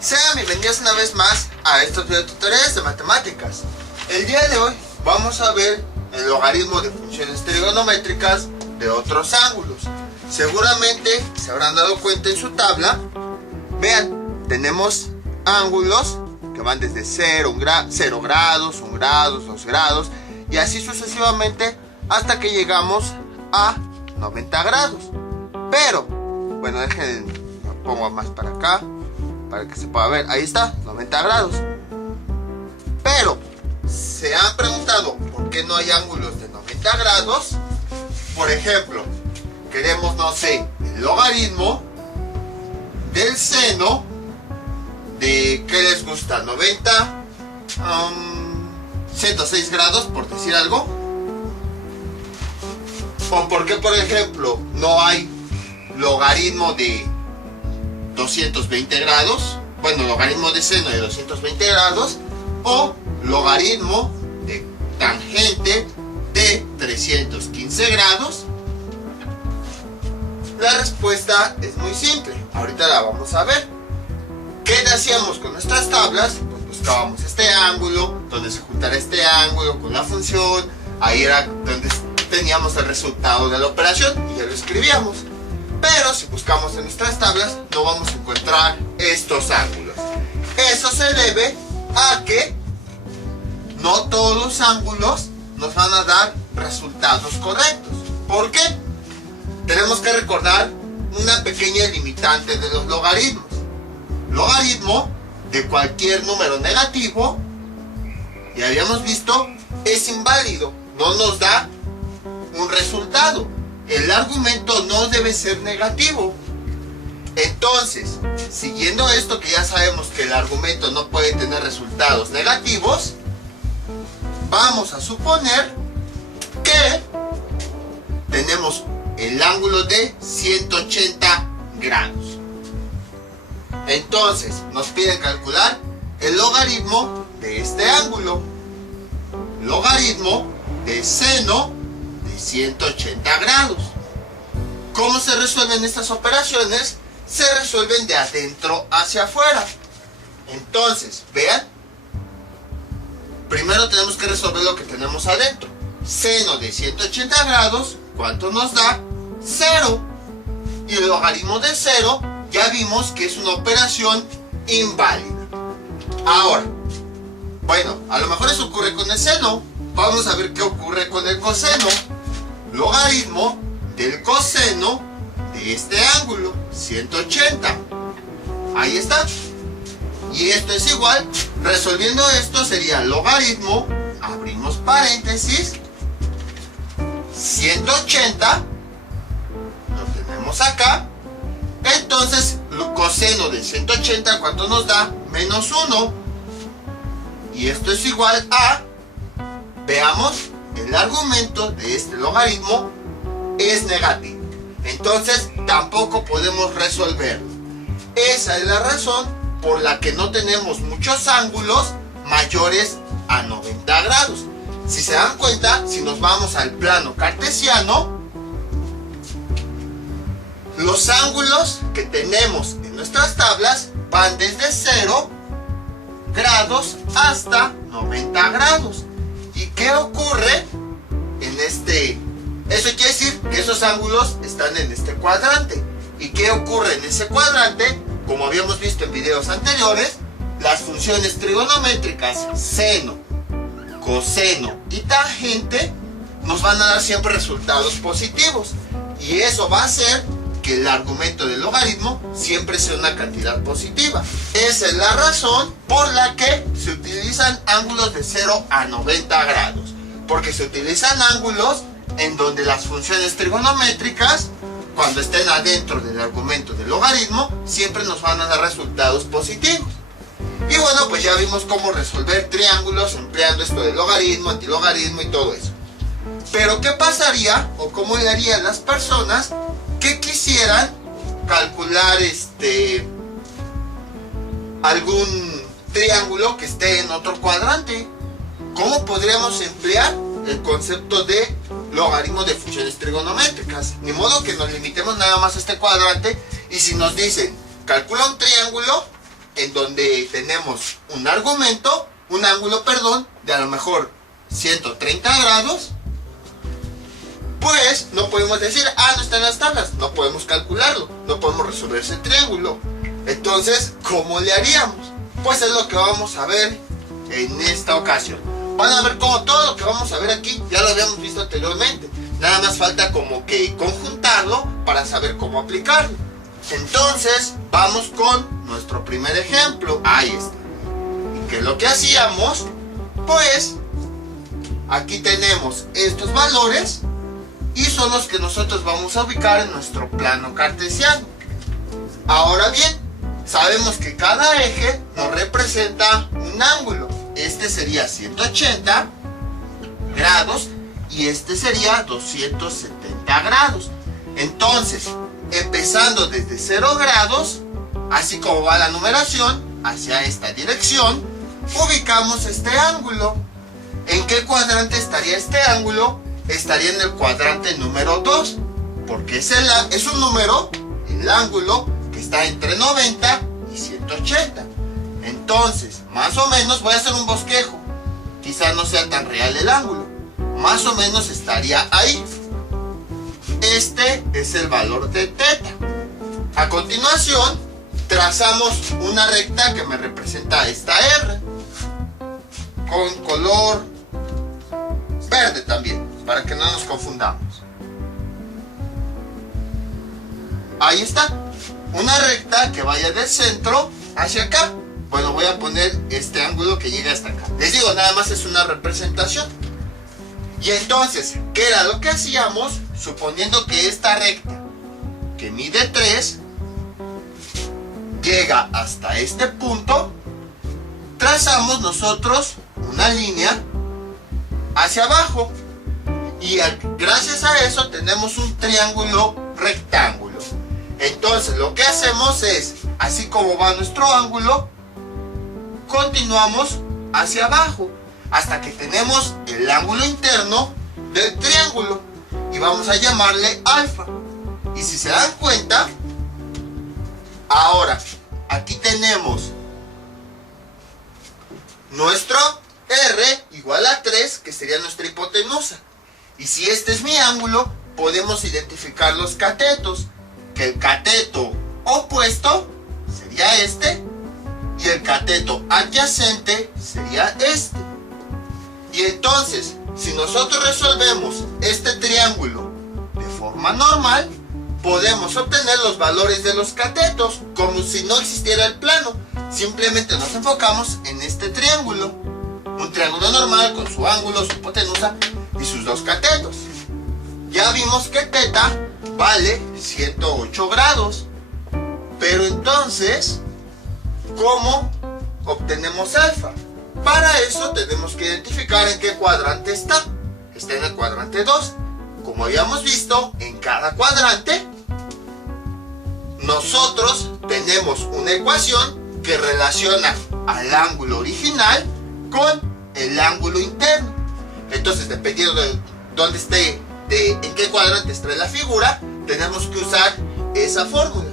Sean bienvenidos una vez más a estos videotutoriales de matemáticas. El día de hoy vamos a ver el logaritmo de funciones trigonométricas de otros ángulos. Seguramente se habrán dado cuenta en su tabla. Vean, tenemos ángulos que van desde 0 grados, 1 grado, 2 grados y así sucesivamente hasta que llegamos a 90 grados. Pero, bueno, lo pongo más para acá para que se pueda ver. Ahí está, 90 grados. Pero, ¿se han preguntado por qué no hay ángulos de 90 grados? Por ejemplo, queremos, no sé, el logaritmo del seno de, ¿qué les gusta? 90, 106 grados, por decir algo. O por qué, por ejemplo, no hay logaritmo de 220 grados, bueno, logaritmo de seno de 220 grados, o logaritmo de tangente de 315 grados. La respuesta es muy simple, ahorita la vamos a ver. ¿Qué hacíamos con nuestras tablas? Pues buscábamos este ángulo, donde se juntara este ángulo con la función, ahí era donde teníamos el resultado de la operación y ya lo escribíamos. Pero si buscamos en nuestras tablas no vamos a encontrar estos ángulos. Eso se debe a que no todos los ángulos nos van a dar resultados correctos. ¿Por qué? Tenemos que recordar una pequeña limitante de los logaritmos. Logaritmo de cualquier número negativo, ya habíamos visto, es inválido, no nos da un resultado. El argumento no debe ser negativo. Entonces, siguiendo esto que ya sabemos que el argumento no puede tener resultados negativos, vamos a suponer que tenemos el ángulo de 180 grados. Entonces, nos piden calcular el logaritmo de este ángulo. Logaritmo de seno de 180 grados. ¿Cómo se resuelven estas operaciones? Se resuelven de adentro hacia afuera. Entonces, vean, primero tenemos que resolver lo que tenemos adentro. Seno de 180 grados, ¿cuánto nos da? 0. Y el logaritmo de 0 ya vimos que es una operación inválida. Ahora, bueno, a lo mejor eso ocurre con el seno. Vamos a ver qué ocurre con el coseno. Logaritmo del coseno de este ángulo, 180. Ahí está. Y esto es igual. Resolviendo esto sería logaritmo, abrimos paréntesis, 180. Lo tenemos acá. Entonces, coseno de 180, ¿cuánto nos da? Menos 1. Y esto es igual a, veamos, el argumento de este logaritmo es negativo. Entonces, tampoco podemos resolverlo. Esa es la razón por la que no tenemos muchos ángulos mayores a 90 grados. Si se dan cuenta, si nos vamos al plano cartesiano, los ángulos que tenemos en nuestras tablas van desde 0 grados hasta 90 grados. ¿Y qué ocurre en este? Eso quiere decir que esos ángulos están en este cuadrante. ¿Y qué ocurre en ese cuadrante? Como habíamos visto en videos anteriores, las funciones trigonométricas seno, coseno y tangente nos van a dar siempre resultados positivos. Y eso va a hacer que el argumento del logaritmo siempre sea una cantidad positiva. Esa es la razón por la que se utilizan ángulos de 0 a 90 grados. Porque se utilizan ángulos en donde las funciones trigonométricas, cuando estén adentro del argumento del logaritmo, siempre nos van a dar resultados positivos. Y bueno, pues ya vimos cómo resolver triángulos empleando esto de logaritmo, antilogaritmo y todo eso. Pero ¿qué pasaría o cómo le harían las personas que quisieran calcular algún triángulo que esté en otro cuadrante? ¿Cómo podríamos emplear el concepto de logaritmo de funciones trigonométricas? Ni modo que nos limitemos nada más a este cuadrante. Y si nos dicen calcula un triángulo en donde tenemos un ángulo, de a lo mejor 130 grados, pues no podemos decir, no está en las tablas, no podemos calcularlo, no podemos resolver ese triángulo. Entonces, ¿cómo le haríamos? Pues es lo que vamos a ver en esta ocasión. Van a ver cómo todo lo que vamos a ver aquí ya lo habíamos visto anteriormente. Nada más falta como que conjuntarlo para saber cómo aplicarlo. Entonces, vamos con nuestro primer ejemplo. Ahí está. ¿Y qué es lo que hacíamos? Pues, aquí tenemos estos valores y son los que nosotros vamos a ubicar en nuestro plano cartesiano. Ahora bien, sabemos que cada eje nos representa un ángulo. Este sería 180 grados y este sería 270 grados. Entonces, empezando desde 0 grados, así como va la numeración, hacia esta dirección, ubicamos este ángulo. ¿En qué cuadrante estaría este ángulo? Estaría en el cuadrante número 2, porque es un número, el ángulo, que está entre 90 y 180. Entonces, más o menos, voy a hacer un bosquejo, quizás no sea tan real el ángulo, más o menos estaría ahí. Este es el valor de teta. A continuación, trazamos una recta que me representa esta R, con color verde también, para que no nos confundamos. Ahí está, una recta que vaya del centro hacia acá. Bueno, voy a poner este ángulo que llega hasta acá. Les digo, nada más es una representación. Y entonces, ¿qué era lo que hacíamos? Suponiendo que esta recta, que mide 3, llega hasta este punto, trazamos nosotros una línea hacia abajo. Y gracias a eso tenemos un triángulo rectángulo. Entonces, lo que hacemos es, así como va nuestro ángulo, continuamos hacia abajo hasta que tenemos el ángulo interno del triángulo y vamos a llamarle alfa. Y si se dan cuenta, ahora aquí tenemos nuestro R igual a 3, que sería nuestra hipotenusa. Y si este es mi ángulo, podemos identificar los catetos, que el cateto opuesto sería este y el cateto adyacente sería este. Y entonces, si nosotros resolvemos este triángulo de forma normal, podemos obtener los valores de los catetos como si no existiera el plano. Simplemente nos enfocamos en este triángulo, un triángulo normal con su ángulo, su hipotenusa y sus dos catetos. Ya vimos que teta vale 108 grados. Pero entonces, ¿cómo obtenemos alfa? Para eso tenemos que identificar en qué cuadrante está. Está en el cuadrante 2. Como habíamos visto, en cada cuadrante nosotros tenemos una ecuación que relaciona al ángulo original con el ángulo interno. Entonces, dependiendo de dónde esté, en qué cuadrante esté la figura, tenemos que usar esa fórmula.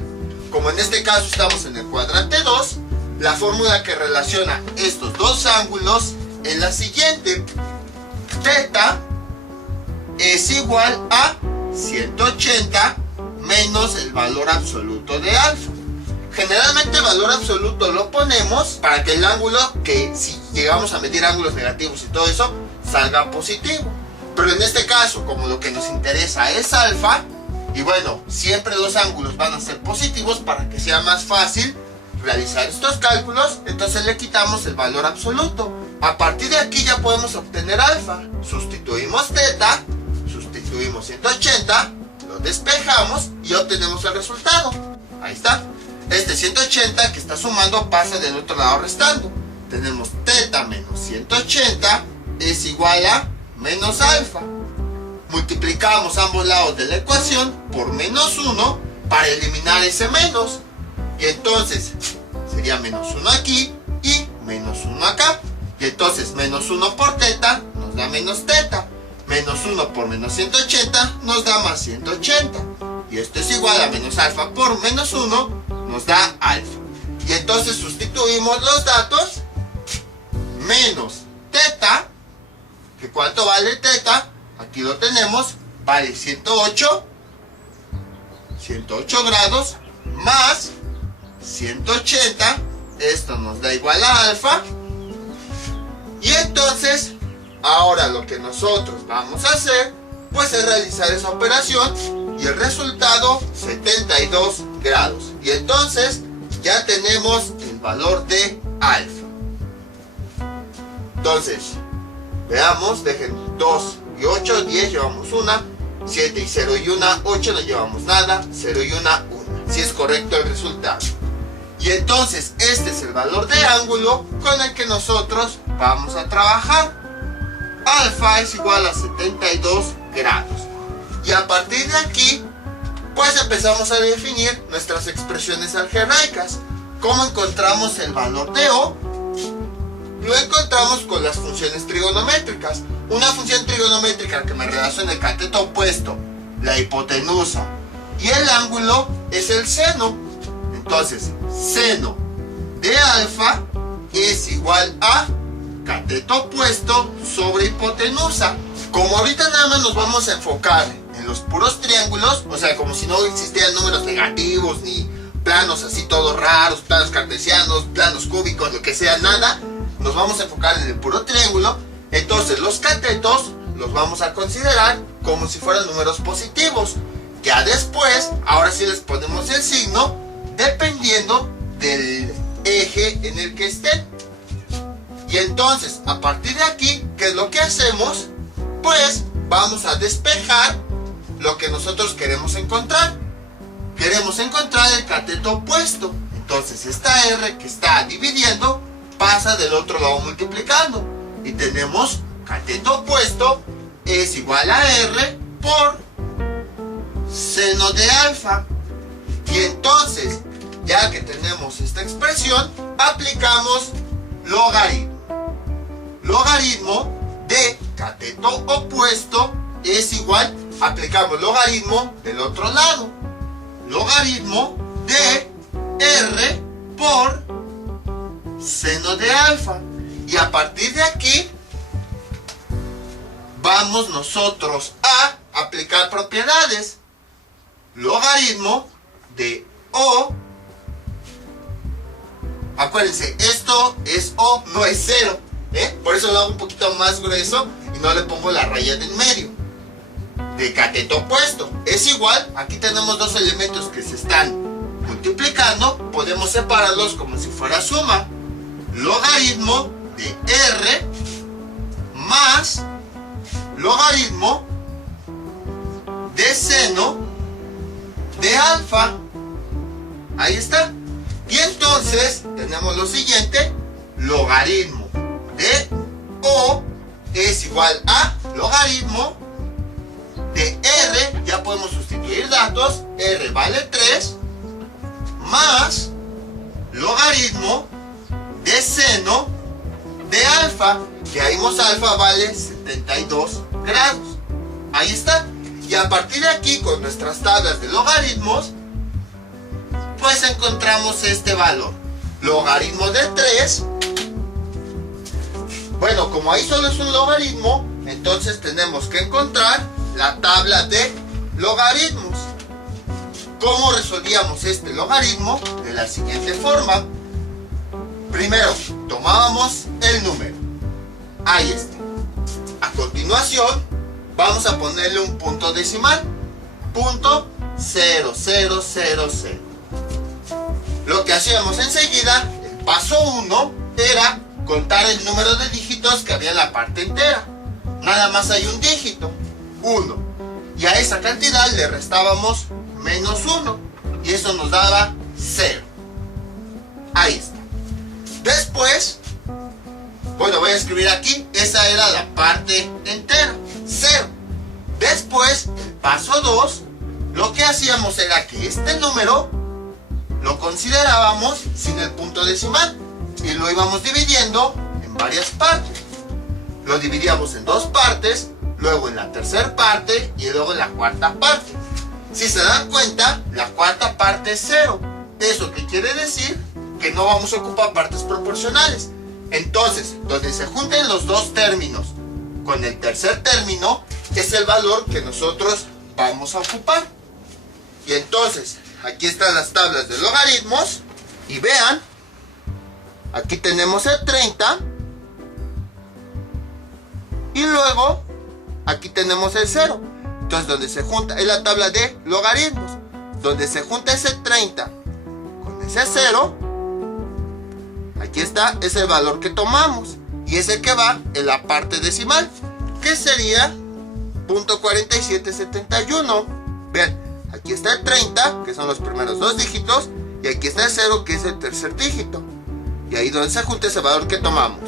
Como en este caso estamos en el cuadrante 2, la fórmula que relaciona estos dos ángulos es la siguiente. Teta es igual a 180 menos el valor absoluto de alfa. Generalmente el valor absoluto lo ponemos para que el ángulo, que si llegamos a medir ángulos negativos y todo eso, salga positivo. Pero en este caso, como lo que nos interesa es alfa, y bueno, siempre los ángulos van a ser positivos para que sea más fácil realizar estos cálculos, entonces le quitamos el valor absoluto. A partir de aquí ya podemos obtener alfa. Sustituimos teta, sustituimos 180, lo despejamos y obtenemos el resultado. Ahí está. Este 180 que está sumando pasa del otro lado restando. Tenemos teta menos 180 es igual a menos alfa. Multiplicamos ambos lados de la ecuación por menos 1 para eliminar ese menos. Y entonces sería menos 1 aquí y menos 1 acá. Y entonces menos 1 por teta nos da menos teta. Menos 1 por menos 180 nos da más 180. Y esto es igual a menos alfa por menos 1 nos da alfa. Y entonces sustituimos los datos. Menos teta. ¿Que cuánto vale teta? Aquí lo tenemos. Vale 108 grados más 180. Esto nos da igual a alfa. Y entonces, ahora lo que nosotros vamos a hacer, pues es realizar esa operación. Y el resultado, 72 grados. Y entonces, ya tenemos el valor de alfa. Entonces, veamos, dejen 2 y 8, 10, llevamos una. 7 y 0 y 1, 8, no llevamos nada. 0 y 1, 1. Si es correcto el resultado. Y entonces, este es el valor de ángulo con el que nosotros vamos a trabajar. Alfa es igual a 72 grados. Y a partir de aquí, pues empezamos a definir nuestras expresiones algebraicas. ¿Cómo encontramos el valor de O? Lo encontramos con las funciones trigonométricas. Una función trigonométrica que me relaciona el cateto opuesto, la hipotenusa y el ángulo es el seno. Entonces, seno de alfa es igual a cateto opuesto sobre hipotenusa. Como ahorita nada más nos vamos a enfocar en los puros triángulos, o sea, como si no existieran números negativos ni planos así todos raros, planos cartesianos, planos cúbicos, lo que sea, nada. Nos vamos a enfocar en el puro triángulo. Entonces los catetos los vamos a considerar como si fueran números positivos. Ya después, ahora sí les ponemos el signo dependiendo del eje en el que estén. Y entonces, a partir de aquí, ¿qué es lo que hacemos? Pues vamos a despejar lo que nosotros queremos encontrar. Queremos encontrar el cateto opuesto. Entonces esta R que está dividiendo pasa del otro lado multiplicando. Y tenemos cateto opuesto es igual a R por seno de alfa. Y entonces, ya que tenemos esta expresión, aplicamos logaritmo. Logaritmo de cateto opuesto es igual, aplicamos logaritmo del otro lado. Logaritmo de R por seno de alfa. Y a partir de aquí vamos nosotros a aplicar propiedades. Logaritmo de O. Acuérdense, esto es O, no es 0. Por eso lo hago un poquito más grueso y no le pongo la raya de en medio. De cateto opuesto es igual. Aquí tenemos dos elementos que se están multiplicando. Podemos separarlos como si fuera suma. Logaritmo de R más logaritmo de seno de alfa. Ahí está. Y entonces tenemos lo siguiente. Logaritmo de O es igual a logaritmo de R. Ya podemos sustituir datos. R vale 3 más logaritmo de seno de alfa, que ahí vimos alfa vale 72 grados. Ahí está. Y a partir de aquí, con nuestras tablas de logaritmos, pues encontramos este valor. Logaritmo de 3. Bueno, como ahí solo es un logaritmo, entonces tenemos que encontrar la tabla de logaritmos. ¿Cómo resolvíamos este logaritmo? De la siguiente forma. Primero, tomábamos el número. Ahí está. A continuación, vamos a ponerle un punto decimal. Punto 0000. Lo que hacíamos enseguida, el paso 1, era contar el número de dígitos que había en la parte entera. Nada más hay un dígito, 1. Y a esa cantidad le restábamos menos 1. Y eso nos daba 0. Ahí está. Después, bueno, voy a escribir aquí, esa era la parte entera, 0. Después, el paso 2, lo que hacíamos era que este número lo considerábamos sin el punto decimal y lo íbamos dividiendo en varias partes. Lo dividíamos en 2 partes, luego en la tercera parte y luego en la cuarta parte. Si se dan cuenta, la cuarta parte es 0. ¿Eso qué quiere decir? que no vamos a ocupar partes proporcionales. Entonces, donde se junten los dos términos con el tercer término, es el valor que nosotros vamos a ocupar. Y entonces, aquí están las tablas de logaritmos. Y vean, aquí tenemos el 30. Y luego, aquí tenemos el 0. Entonces, donde se junta, es la tabla de logaritmos. Donde se junta ese 30 con ese 0, aquí está, es el valor que tomamos. Y es el que va en la parte decimal, que sería .4771. Vean, aquí está el 30, que son los primeros dos dígitos, y aquí está el 0, que es el tercer dígito. Y ahí donde se junta ese valor que tomamos,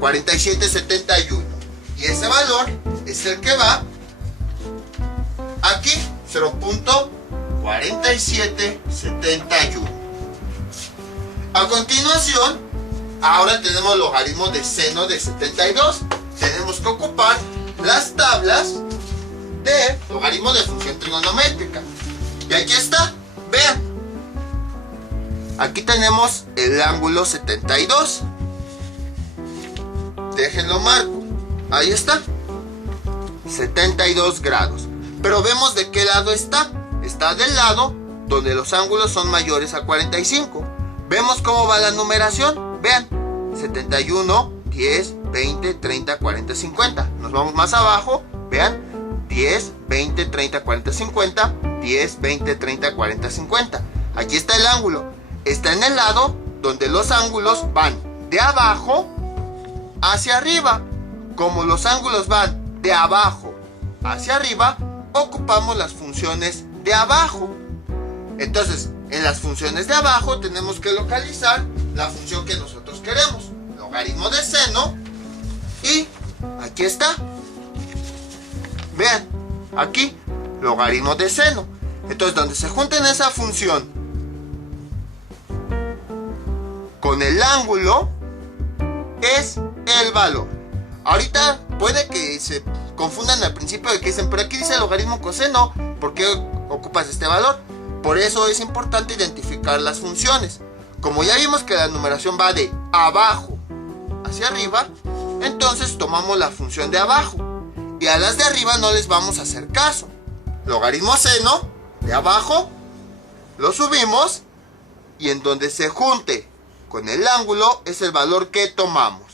4771. Y ese valor es el que va aquí, 0.4771. A continuación, ahora tenemos logaritmo de seno de 72. Tenemos que ocupar las tablas de logaritmo de función trigonométrica. Y aquí está, vean. Aquí tenemos el ángulo 72. Déjenlo marco. Ahí está. 72 grados. Pero vemos de qué lado está. Está del lado donde los ángulos son mayores a 45. Vemos cómo va la numeración. Vean. 71, 10, 20, 30, 40, 50. Nos vamos más abajo. Vean. 10, 20, 30, 40, 50. 10, 20, 30, 40, 50. Aquí está el ángulo. Está en el lado donde los ángulos van de abajo hacia arriba. Como los ángulos van de abajo hacia arriba, ocupamos las funciones de abajo. Entonces, en las funciones de abajo tenemos que localizar la función que nosotros queremos. Logaritmo de seno. Y aquí está. Vean, aquí, logaritmo de seno. Entonces, donde se junten esa función con el ángulo, es el valor. Ahorita puede que se confundan al principio de que dicen, pero aquí dice logaritmo coseno, ¿por qué ocupas este valor? Por eso es importante identificar las funciones. Como ya vimos que la numeración va de abajo hacia arriba, entonces tomamos la función de abajo. Y a las de arriba no les vamos a hacer caso. Logaritmo seno, de abajo, lo subimos, y en donde se junte con el ángulo es el valor que tomamos,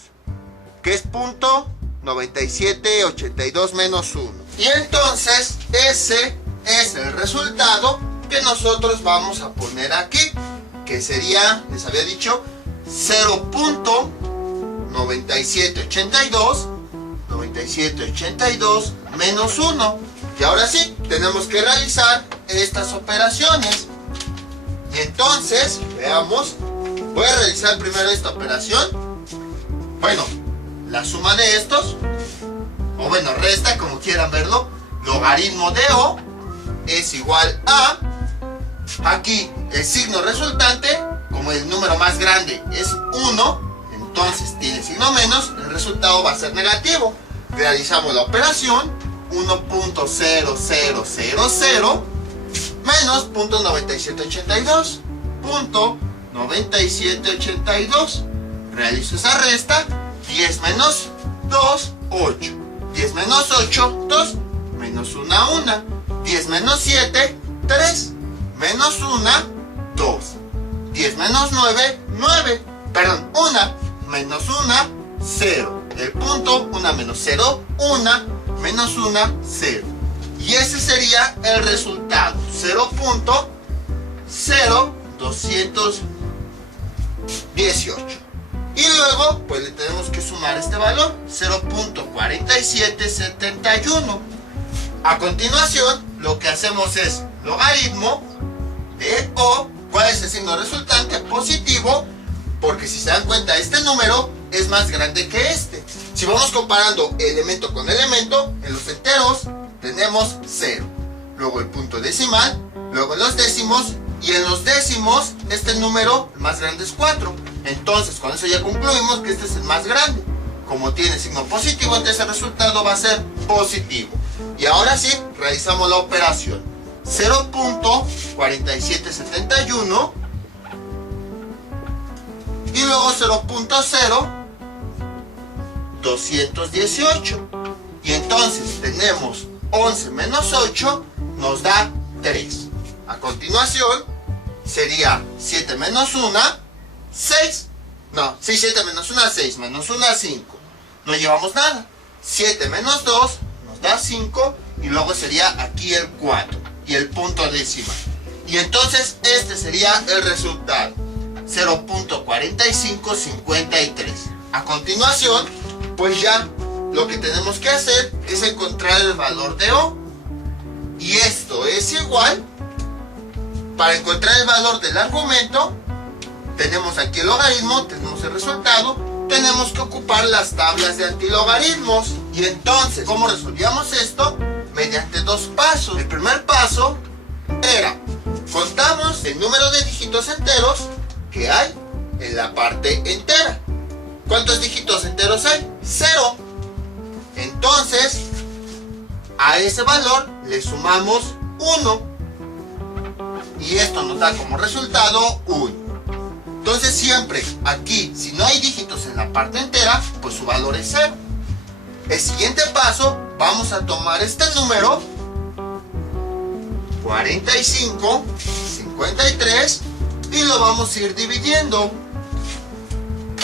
que es .9782 menos 1. Y entonces ese es el resultado que nosotros vamos a poner aquí, que sería, les había dicho, 0.9782 menos 1. Y ahora sí, tenemos que realizar estas operaciones. Y entonces, veamos, voy a realizar primero esta operación. Bueno, la suma de estos, o bueno, resta, como quieran verlo. Logaritmo de O es igual a, aquí el signo resultante, como el número más grande es 1, entonces tiene signo menos, el resultado va a ser negativo. Realizamos la operación, 1.0000 menos .9782. .9782. Realizo esa resta. 10 menos 2, 8. 10 menos 8, 2. Menos 1, 1. 10 menos 7, 3. Menos 1, 2. 10 menos 9, 9. Perdón, 1. Menos 1, 0. El punto, 1 menos 0, 1. Menos 1, 0. Y ese sería el resultado. 0.0218. Y luego, pues le tenemos que sumar este valor, 0.4771. A continuación, lo que hacemos es logaritmo de O. ¿Cuál es el signo resultante? Positivo, porque si se dan cuenta, este número es más grande que este. Si vamos comparando elemento con elemento, en los enteros tenemos 0. Luego el punto decimal, luego los décimos, y en los décimos este número más grande es 4. Entonces con eso ya concluimos que este es el más grande. Como tiene signo positivo, entonces el resultado va a ser positivo. Y ahora sí, realizamos la operación. 0.4771 y luego 0.0218. Y entonces tenemos 11 menos 8 nos da 3. A continuación sería 7 menos 1, 6. No, sí, 7 menos 1, 6, menos 1, 5. No llevamos nada. 7 menos 2 nos da 5 y luego sería aquí el 4 y el punto decimal. Y entonces este sería el resultado, 0.4553. A continuación, pues ya lo que tenemos que hacer es encontrar el valor de O. Y esto es igual, para encontrar el valor del argumento, tenemos aquí el logaritmo, tenemos el resultado, tenemos que ocupar las tablas de antilogaritmos. Y entonces, ¿cómo resolvíamos esto? Mediante dos pasos. El primer paso era, contamos el número de dígitos enteros que hay en la parte entera. ¿Cuántos dígitos enteros hay? 0. Entonces, a ese valor le sumamos 1. Y esto nos da como resultado 1. Entonces siempre aquí, si no hay dígitos en la parte entera, pues su valor es 0. El siguiente paso, vamos a tomar este número, 45, 53, y lo vamos a ir dividiendo.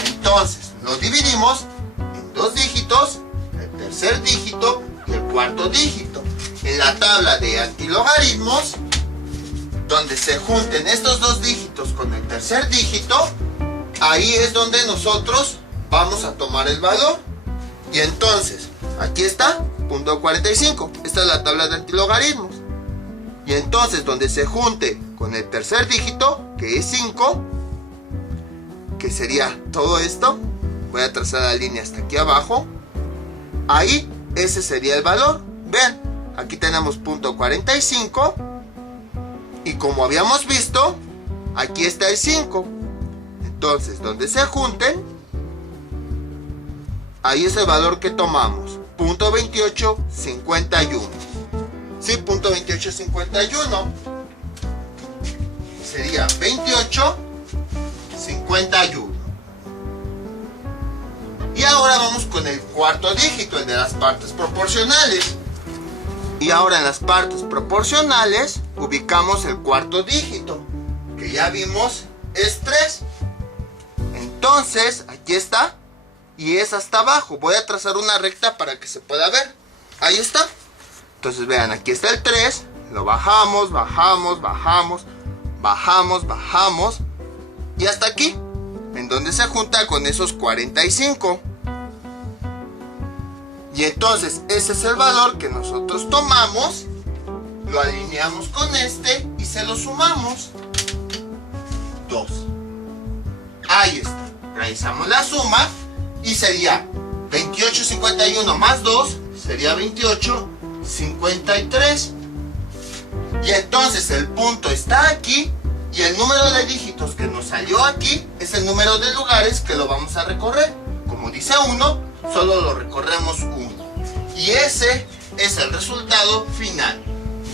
Entonces, lo dividimos en dos dígitos, el tercer dígito y el cuarto dígito. En la tabla de antilogaritmos, donde se junten estos dos dígitos con el tercer dígito, ahí es donde nosotros vamos a tomar el valor. Y entonces, aquí está, punto 45. Esta es la tabla de antilogaritmos. Y entonces, donde se junte con el tercer dígito, que es 5, que sería todo esto, voy a trazar la línea hasta aquí abajo, ahí ese sería el valor. Vean, aquí tenemos punto 45, y como habíamos visto, aquí está el 5. Entonces, donde se junten, ahí es el valor que tomamos, punto 2851. Sí, punto 2851 sería 2851. Y ahora vamos con el cuarto dígito, el de las partes proporcionales. Y ahora en las partes proporcionales ubicamos el cuarto dígito, que ya vimos es 3. Entonces, aquí está, y es hasta abajo. Voy a trazar una recta para que se pueda ver. Ahí está. Entonces vean, aquí está el 3, lo bajamos, bajamos, bajamos, bajamos, bajamos, y hasta aquí, en donde se junta con esos 45. Y entonces ese es el valor que nosotros tomamos, lo alineamos con este y se lo sumamos. 2. Ahí está. Realizamos la suma y sería 2851 más 2 sería 2853. Y entonces el punto está aquí y el número de dígitos que nos salió aquí es el número de lugares que lo vamos a recorrer. Como dice 1, solo lo recorremos 1. Y ese es el resultado final,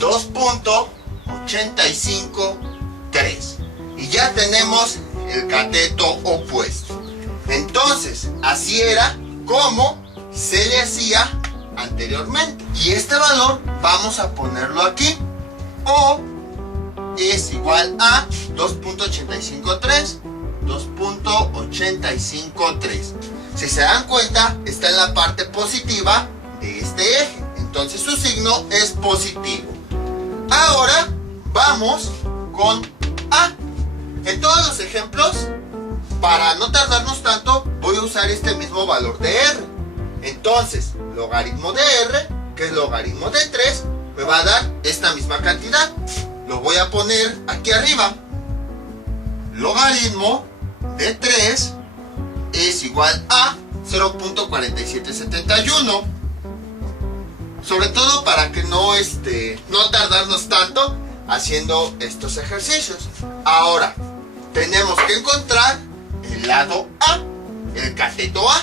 2.853. Y ya tenemos el cateto opuesto. Entonces, así era como se le hacía anteriormente. Y este valor vamos a ponerlo aquí. O es igual a 2.853. 2.853. Si se dan cuenta, está en la parte positiva de este eje. Entonces su signo es positivo. Ahora vamos con A. En todos los ejemplos, para no tardarnos tanto, voy a usar este mismo valor de R. Entonces, logaritmo de R, que es logaritmo de 3, me va a dar esta misma cantidad. Lo voy a poner aquí arriba. Logaritmo de 3 es igual a 0.4771. Sobre todo para que no tardarnos tanto haciendo estos ejercicios. Ahora, tenemos que encontrar el lado A, el cateto A.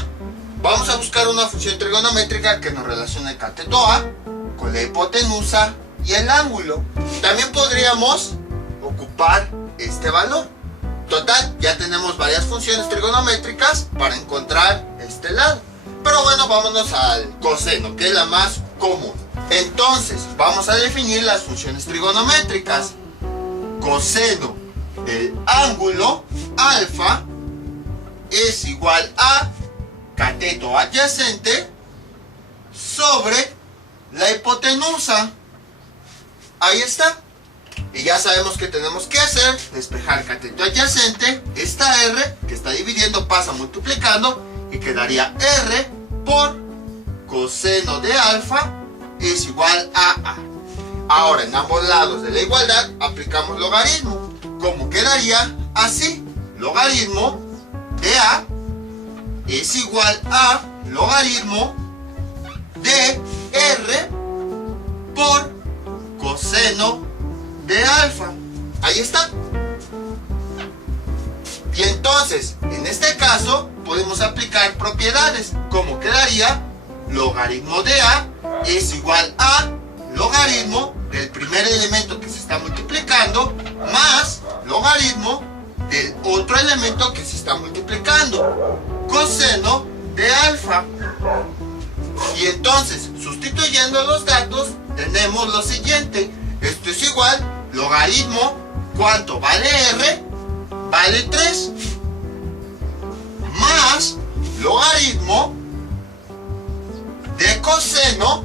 Vamos a buscar una función trigonométrica que nos relacione el cateto A con la hipotenusa y el ángulo. También podríamos ocupar este valor, Total, ya tenemos varias funciones trigonométricas para encontrar este lado. Pero bueno, vámonos al coseno, que es la más común. Entonces, vamos a definir las funciones trigonométricas. Coseno del ángulo alfa es igual a cateto adyacente sobre la hipotenusa. Ahí está. Y ya sabemos que tenemos que hacer: despejar cateto adyacente. Esta R que está dividiendo pasa multiplicando y quedaría R por coseno de alfa es igual a A. Ahora, en ambos lados de la igualdad aplicamos logaritmo. ¿Cómo quedaría? Así: logaritmo de A es igual a logaritmo de R por coseno de alfa. Ahí está. Y entonces, en este caso, podemos aplicar propiedades. ¿Cómo quedaría? Logaritmo de A es igual a logaritmo del primer elemento que se está multiplicando más logaritmo del otro elemento que se está multiplicando, coseno de alfa. Y entonces, sustituyendo los datos, tenemos lo siguiente: esto es igual logaritmo, ¿cuánto vale R? Vale 3, más logaritmo de coseno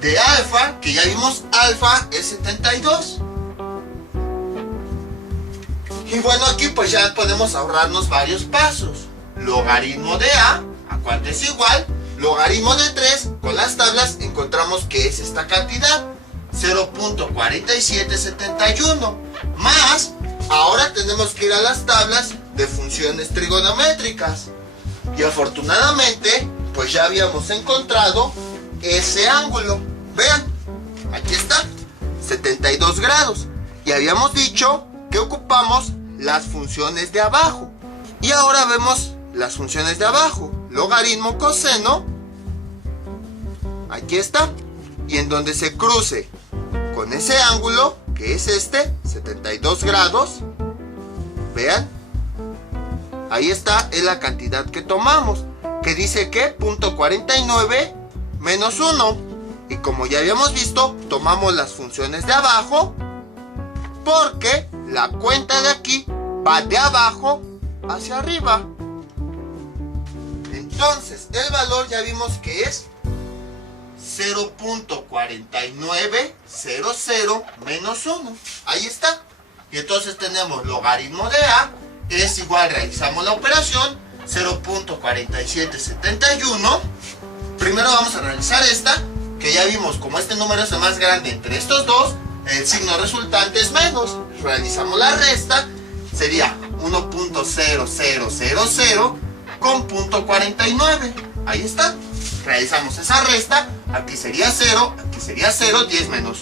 de alfa, que ya vimos alfa es 72. Y bueno, aquí pues ya podemos ahorrarnos varios pasos. Logaritmo de A, ¿a cuánto es igual? Logaritmo de 3, con las tablas encontramos que es esta cantidad, 0.4771, más, ahora tenemos que ir a las tablas de funciones trigonométricas. Y afortunadamente, pues ya habíamos encontrado ese ángulo. Vean, aquí está, 72 grados. Y habíamos dicho que ocupamos las funciones de abajo. Y ahora vemos las funciones de abajo. Logaritmo coseno, aquí está. Y en donde se cruce con ese ángulo, que es este, 72 grados, vean, ahí está, es la cantidad que tomamos, que dice que 0.49 menos 1. Y como ya habíamos visto, tomamos las funciones de abajo, porque la cuenta de aquí va de abajo hacia arriba. Entonces, el valor ya vimos que es 0.4900 menos 1. Ahí está. Y entonces tenemos logaritmo de A es igual, realizamos la operación, 0.4771. Primero vamos a realizar esta, que ya vimos como este número es el más grande entre estos dos, el signo resultante es menos. Realizamos la resta, sería 1.0000 con 0.49. Ahí está. Realizamos esa resta, aquí sería 0, aquí sería 0, 10 menos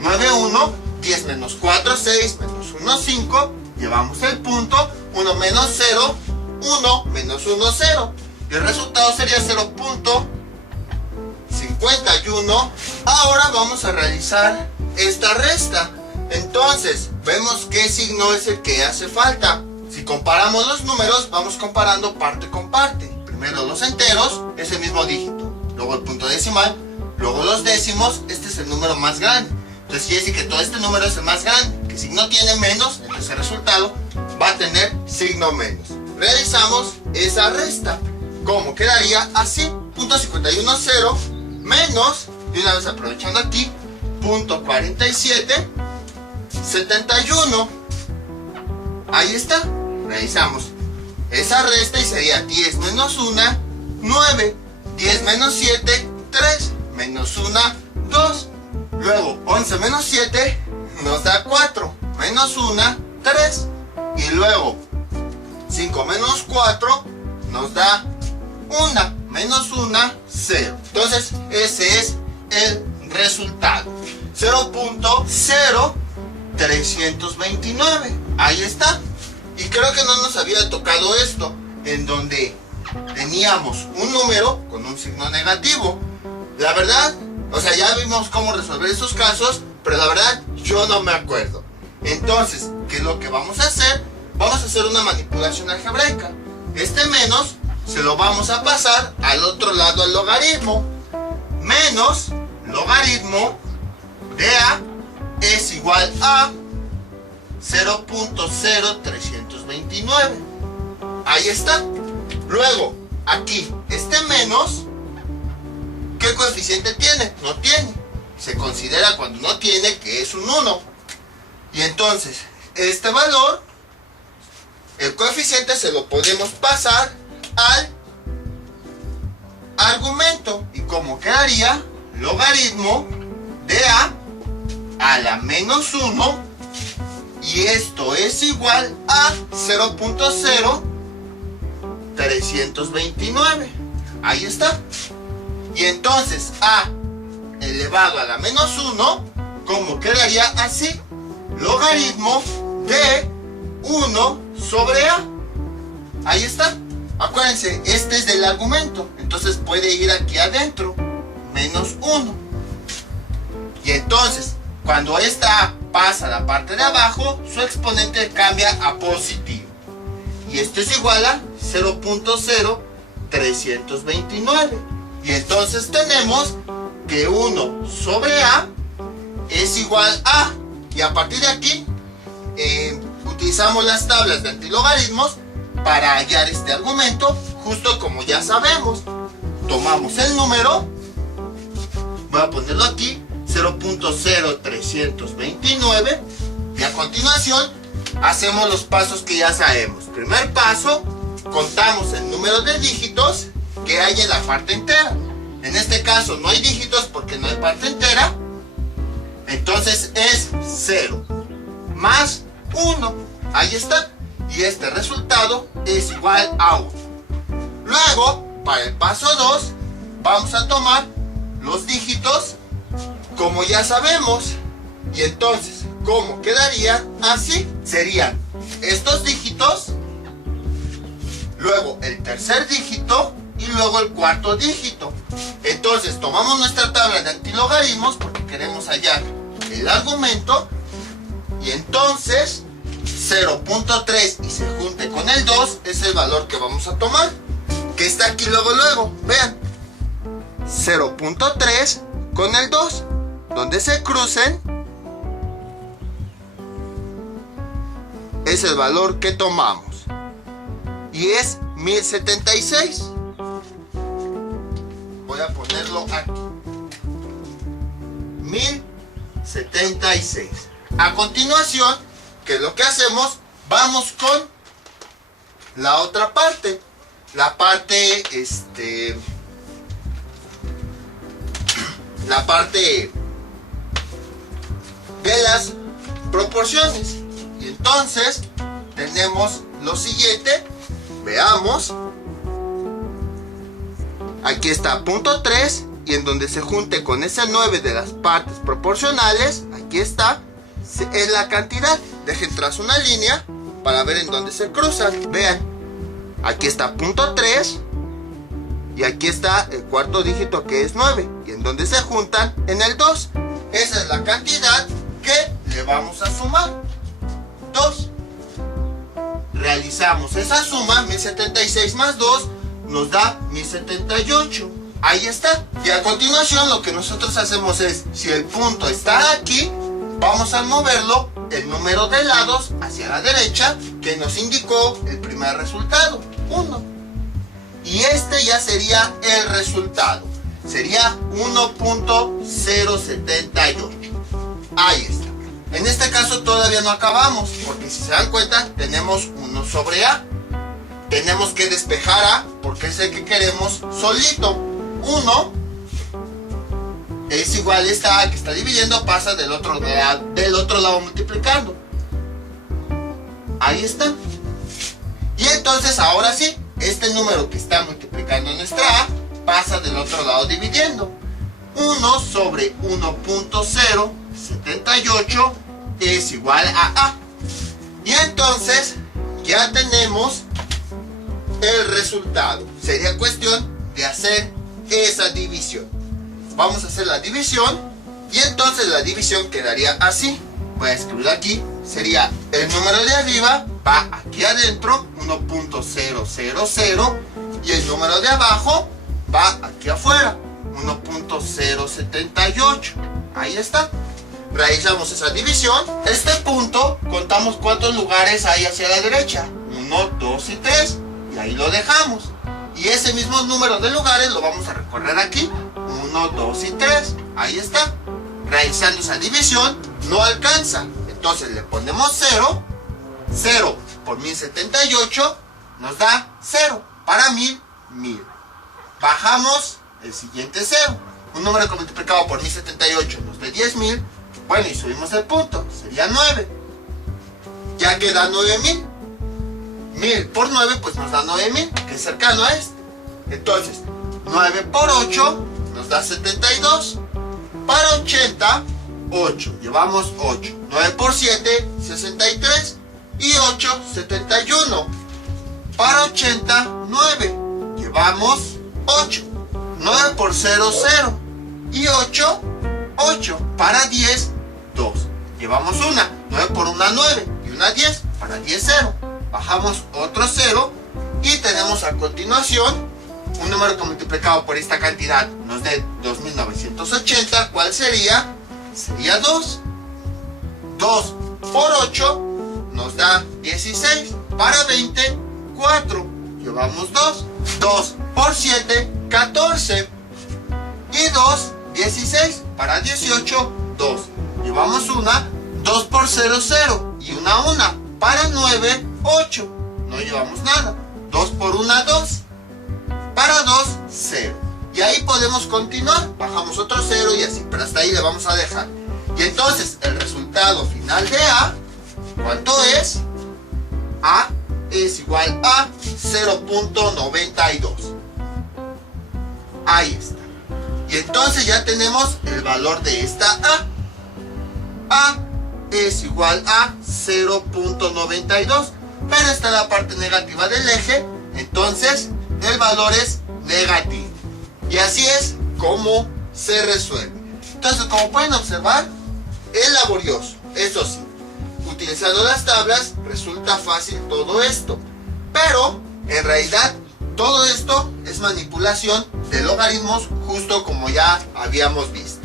9, 1, 10 menos 4, 6, menos 1, 5, llevamos el punto, 1 menos 0, 1 menos 1, 0, y el resultado sería 0.51. Ahora vamos a realizar esta resta. Entonces, vemos qué signo es el que hace falta. Si comparamos los números, vamos comparando parte con parte. Primero los enteros, es el mismo dígito. Luego el punto decimal, luego los décimos, este es el número más grande. Entonces quiere decir que todo este número es el más grande. Que signo tiene menos, entonces el resultado va a tener signo menos. Realizamos esa resta. ¿Cómo quedaría? Así, 0.510 menos, de una vez aprovechando aquí, 0.4771. Ahí está. Realizamos esa resta y sería 10 menos 1, 9. 10 menos 7, 3. Menos 1, 2. Luego 11 menos 7 nos da 4. Menos 1, 3. Y luego 5 menos 4 nos da 1. Menos 1, 0. Entonces ese es el resultado. 0.0329. Ahí está. Y creo que no nos había tocado esto, en donde teníamos un número con un signo negativo. La verdad, o sea, ya vimos cómo resolver esos casos, pero la verdad yo no me acuerdo. Entonces, ¿qué es lo que vamos a hacer? vamos a hacer una manipulación algebraica. Este menos se lo vamos a pasar al otro lado al logaritmo. Menos logaritmo de A es igual a 0.0329. Ahí está. Luego, aquí, este menos, ¿qué coeficiente tiene? No tiene. Se considera cuando no tiene que es un 1. Y entonces, este valor, el coeficiente se lo podemos pasar al argumento. ¿Y cómo quedaría? Logaritmo de a la menos 1, y esto es igual a 0.0329. Ahí está. Y entonces a elevado a la menos 1, ¿cómo quedaría? Así. Logaritmo de 1 sobre a. Ahí está. Acuérdense, este es del argumento. Entonces puede ir aquí adentro. Menos 1. Y entonces, cuando esta a pasa a la parte de abajo, su exponente cambia a positivo. Y esto es igual a 0.0329. Y entonces tenemos que 1 sobre a es igual a. Y a partir de aquí, utilizamos las tablas de antilogaritmos para hallar este argumento, justo como ya sabemos. Tomamos el número, voy a ponerlo aquí, 0.0329, y a continuación hacemos los pasos que ya sabemos. Primer paso, contamos el número de dígitos que hay en la parte entera. En este caso no hay dígitos porque no hay parte entera, entonces es 0 más 1. Ahí está. Y este resultado es igual a 1. Luego, para el paso 2, vamos a tomar los dígitos como ya sabemos. Y entonces, ¿cómo quedaría? Así. Serían estos dígitos, luego el tercer dígito y luego el cuarto dígito. Entonces, tomamos nuestra tabla de antilogaritmos porque queremos hallar el argumento. Y entonces 0.3 y se junte con el 2 es el valor que vamos a tomar, que está aquí luego, vean, 0.3 con el 2, donde se crucen es el valor que tomamos, y es 1076. Voy a ponerlo aquí, 1076. A continuación, ¿qué es lo que hacemos? Vamos con la otra parte. La parte, la parte de las proporciones. Y entonces, tenemos lo siguiente. Veamos. Aquí está punto 3. Y en donde se junte con ese 9 de las partes proporcionales, aquí está, es la cantidad. Dejen trazo una línea para ver en dónde se cruzan. Vean, aquí está punto 3 y aquí está el cuarto dígito que es 9, y en donde se juntan en el 2. Esa es la cantidad que le vamos a sumar, 2. Realizamos esa suma, 1076 más 2 nos da 1078. Ahí está. Y a continuación lo que nosotros hacemos es, si el punto está aquí, vamos a moverlo el número de lados hacia la derecha que nos indicó el primer resultado, 1. Y este ya sería el resultado. Sería 1.078. Ahí está. En este caso todavía no acabamos, porque si se dan cuenta tenemos 1 sobre A. Tenemos que despejar A porque es el que queremos solito. 1 es igual a esta A que está dividiendo, pasa del otro lado multiplicando. Ahí está. Y entonces ahora sí, este número que está multiplicando nuestra A pasa del otro lado dividiendo. 1 sobre 1.078 es igual a A. Y entonces ya tenemos el resultado. Sería cuestión de hacer esa división. Vamos a hacer la división y entonces la división quedaría así. Voy a escribir aquí. Sería el número de arriba va aquí adentro, 1.000, y el número de abajo va aquí afuera, 1.078. Ahí está. Realizamos esa división. Este punto, contamos cuántos lugares hay hacia la derecha. 1, 2 y 3. Y ahí lo dejamos. Y ese mismo número de lugares lo vamos a recorrer aquí. 1, 2 y 3. Ahí está. Realizando esa división, no alcanza. Entonces le ponemos 0. 0 por 1078 nos da 0. Para 1000, 1000. Bajamos el siguiente 0. Un número que multiplicado por 1078 nos da 10.000. Bueno, y subimos el punto. Sería 9. Ya queda 9000. 1000 por 9 pues nos da 9000, que es cercano a este. Entonces, 9 por 8 nos da 72. Para 80, 8. Llevamos 8. 9 por 7, 63. Y 8, 71. Para 80, 9. Llevamos 8. 9 por 0, 0. Y 8, 8. Para 10, 2. Llevamos una. 9 por 1, 9. Y una 10. Para 10, 0. Bajamos otro 0. Y tenemos a continuación un número que multiplicado por esta cantidad nos dé 2980. ¿Cuál sería? Sería 2. 2 por 8 nos da 16. Para 20, 4. Llevamos 2. 2 por 7, 14. Y 2, 16. Para 18, 2. Llevamos una. 2 por 0, 0. Y una. Para 9, 8. No llevamos nada. 2 por 1, 2. Para 2, 0. Y ahí podemos continuar. Bajamos otro 0 y así. Pero hasta ahí le vamos a dejar. Y entonces el resultado final de A, ¿cuánto es? A es igual a 0.92. Ahí está. Y entonces ya tenemos el valor de esta A. A es igual a 0.92. Pero está la parte negativa del eje. Entonces el valor es negativo. Y así es como se resuelve. Entonces, como pueden observar, es laborioso. Eso sí, utilizando las tablas resulta fácil todo esto. Pero en realidad todo esto es manipulación de logaritmos, justo como ya habíamos visto.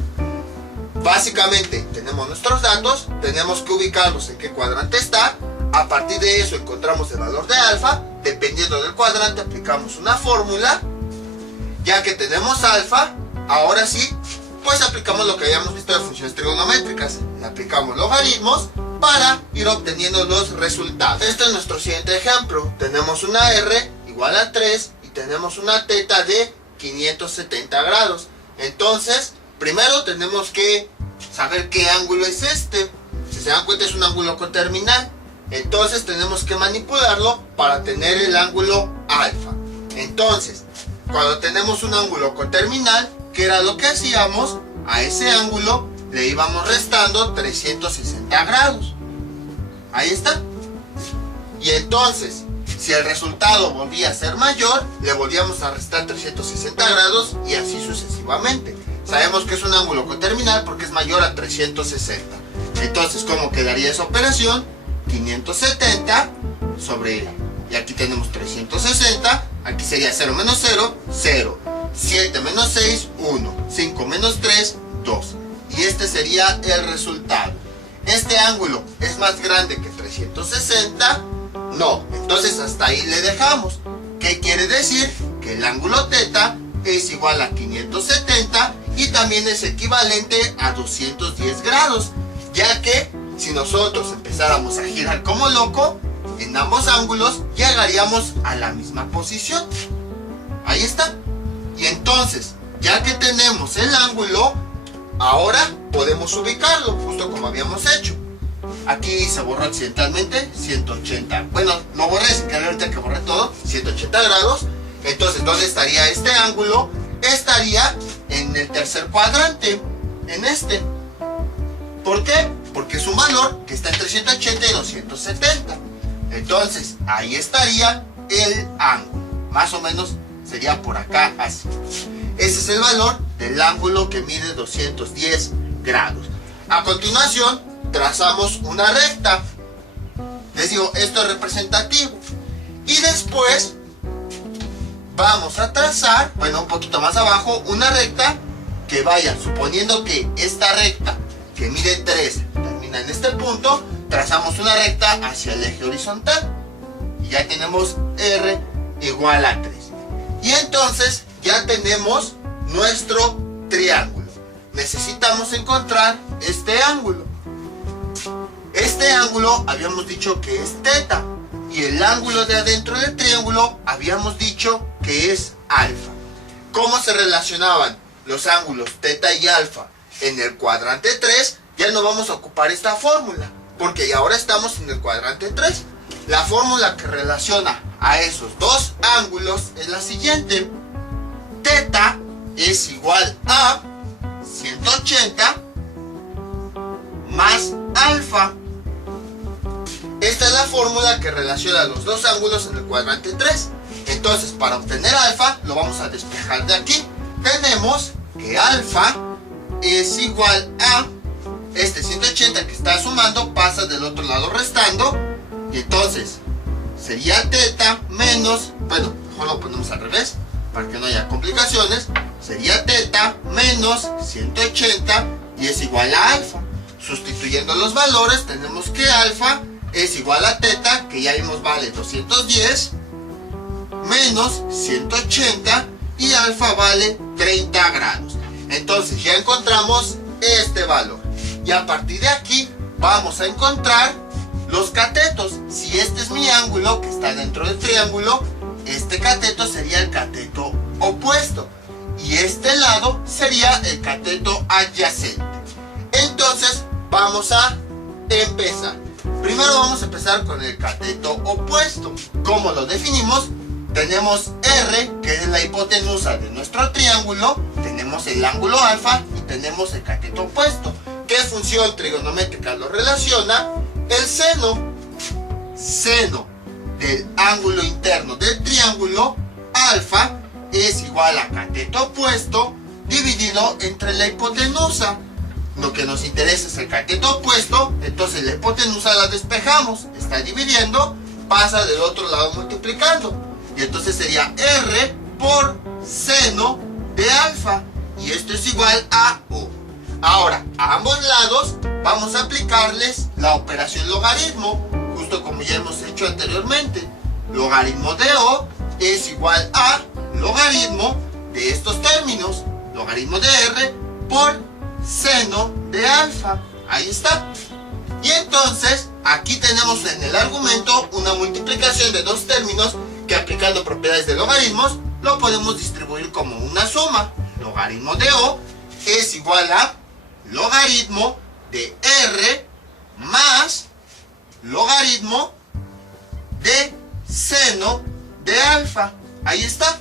Básicamente tenemos nuestros datos, tenemos que ubicarlos en qué cuadrante está. A partir de eso encontramos el valor de alfa. Dependiendo del cuadrante aplicamos una fórmula. Ya que tenemos alfa, ahora sí, pues aplicamos lo que habíamos visto de funciones trigonométricas. Le aplicamos logaritmos para ir obteniendo los resultados. Este es nuestro siguiente ejemplo. Tenemos una r igual a 3 y tenemos una teta de 570 grados. Entonces, primero tenemos que saber qué ángulo es este. Si se dan cuenta, es un ángulo coterminal. Entonces tenemos que manipularlo para tener el ángulo alfa. Entonces, cuando tenemos un ángulo coterminal, ¿qué era lo que hacíamos? A ese ángulo le íbamos restando 360 grados. Ahí está. Y entonces, si el resultado volvía a ser mayor, le volvíamos a restar 360 grados y así sucesivamente. Sabemos que es un ángulo coterminal porque es mayor a 360. Entonces, ¿cómo quedaría esa operación? 570 sobre, y aquí tenemos 360, aquí sería 0 menos 0, 0, 7 menos 6, 1, 5 menos 3, 2. Y este sería el resultado. ¿Este ángulo es más grande que 360? No, entonces hasta ahí le dejamos. ¿Qué quiere decir? Que el ángulo θ es igual a 570 y también es equivalente a 210 grados, ya que si nosotros empezáramos a girar como loco, en ambos ángulos llegaríamos a la misma posición. Ahí está. Y entonces, ya que tenemos el ángulo, ahora podemos ubicarlo, justo como habíamos hecho. Aquí se borró accidentalmente 180. Bueno, lo borré sin querer, ahorita que borré todo, 180 grados. Entonces, ¿dónde estaría este ángulo? Estaría en el tercer cuadrante, en este. ¿Por qué? Porque es un valor que está entre 180 y 270. Entonces, ahí estaría el ángulo. Más o menos sería por acá, así. Ese es el valor del ángulo que mide 210 grados. A continuación, trazamos una recta. Les digo, esto es representativo. Y después vamos a trazar, bueno, un poquito más abajo, una recta que vaya, suponiendo que esta recta que mide 3 termina en este punto, trazamos una recta hacia el eje horizontal. Y ya tenemos R igual a 3. Y entonces ya tenemos nuestro triángulo. Necesitamos encontrar este ángulo. Este ángulo habíamos dicho que es teta. Y el ángulo de adentro del triángulo habíamos dicho que es alfa. ¿Cómo se relacionaban los ángulos teta y alfa en el cuadrante 3? Ya no vamos a ocupar esta fórmula, porque ya ahora estamos en el cuadrante 3. La fórmula que relaciona a esos dos ángulos es la siguiente. Teta es igual a 180 más alfa. Esta es la fórmula que relaciona los dos ángulos en el cuadrante 3. Entonces, para obtener alfa, lo vamos a despejar de aquí. Tenemos que alfa es igual a este 180 que está sumando, pasa del otro lado restando. Y entonces, sería teta menos, bueno, mejor lo ponemos al revés, para que no haya complicaciones. Sería teta menos 180 y es igual a alfa. Sustituyendo los valores, tenemos que alfa es igual a teta, que ya vimos vale 210, menos 180 y alfa vale 30 grados. Entonces ya encontramos este valor. Y a partir de aquí vamos a encontrar los catetos. Si este es mi ángulo que está dentro del triángulo, este cateto sería el cateto opuesto. Y este lado sería el cateto adyacente. Entonces vamos a empezar. Primero vamos a empezar con el cateto opuesto. ¿Cómo lo definimos? Tenemos R, que es la hipotenusa de nuestro triángulo. Tenemos el ángulo alfa y tenemos el cateto opuesto. ¿Qué función trigonométrica lo relaciona? El seno. Seno del ángulo interno del triángulo alfa es igual a cateto opuesto dividido entre la hipotenusa. Lo que nos interesa es el cateto opuesto, entonces la hipotenusa la despejamos, está dividiendo, pasa del otro lado multiplicando. Y entonces sería R por seno de alfa. Y esto es igual a O. Ahora, a ambos lados vamos a aplicarles la operación logaritmo, justo como ya hemos hecho anteriormente. Logaritmo de O es igual a logaritmo de estos términos, logaritmo de R por seno de alfa. Ahí está. Y entonces aquí tenemos en el argumento una multiplicación de dos términos que, aplicando propiedades de logaritmos, lo podemos distribuir como una suma. Logaritmo de O es igual a logaritmo de R más logaritmo de seno de alfa. Ahí está.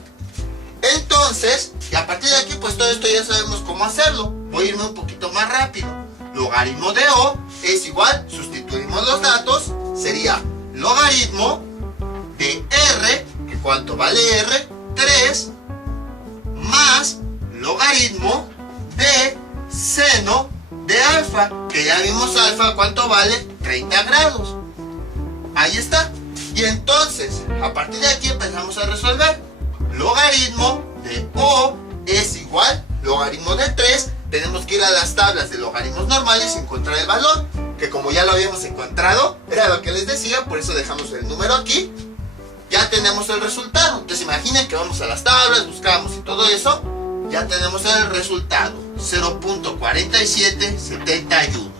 Entonces, y a partir de aquí, pues todo esto ya sabemos cómo hacerlo. Voy a irme un poquito más rápido. Logaritmo de O es igual, sustituimos los datos, sería logaritmo de R, que cuánto vale R, 3, más logaritmo de seno de alfa, que ya vimos alfa, ¿cuánto vale? 30 grados. Ahí está. Y entonces, a partir de aquí empezamos a resolver. Logaritmo de O es igual, logaritmo de 3, tenemos que ir a las tablas de logaritmos normales y encontrar el valor, que como ya lo habíamos encontrado, era lo que les decía, por eso dejamos el número aquí. Ya tenemos el resultado. Entonces imaginen que vamos a las tablas, buscamos y todo eso. Ya tenemos el resultado, 0.4771.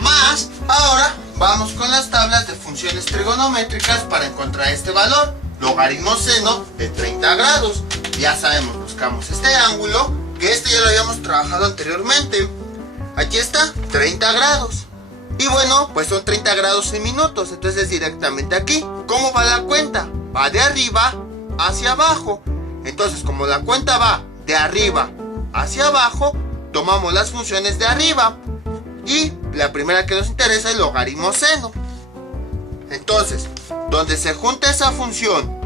Más, ahora vamos con las tablas de funciones trigonométricas para encontrar este valor. Logaritmo seno de 30 grados. Ya sabemos, buscamos este ángulo, que este ya lo habíamos trabajado anteriormente. Aquí está, 30 grados. Y bueno, pues son 30 grados en minutos, entonces directamente aquí. ¿Cómo va la cuenta? Va de arriba hacia abajo. Entonces, como la cuenta va de arriba hacia abajo, tomamos las funciones de arriba. Y la primera que nos interesa es el logaritmo seno. Entonces, donde se junta esa función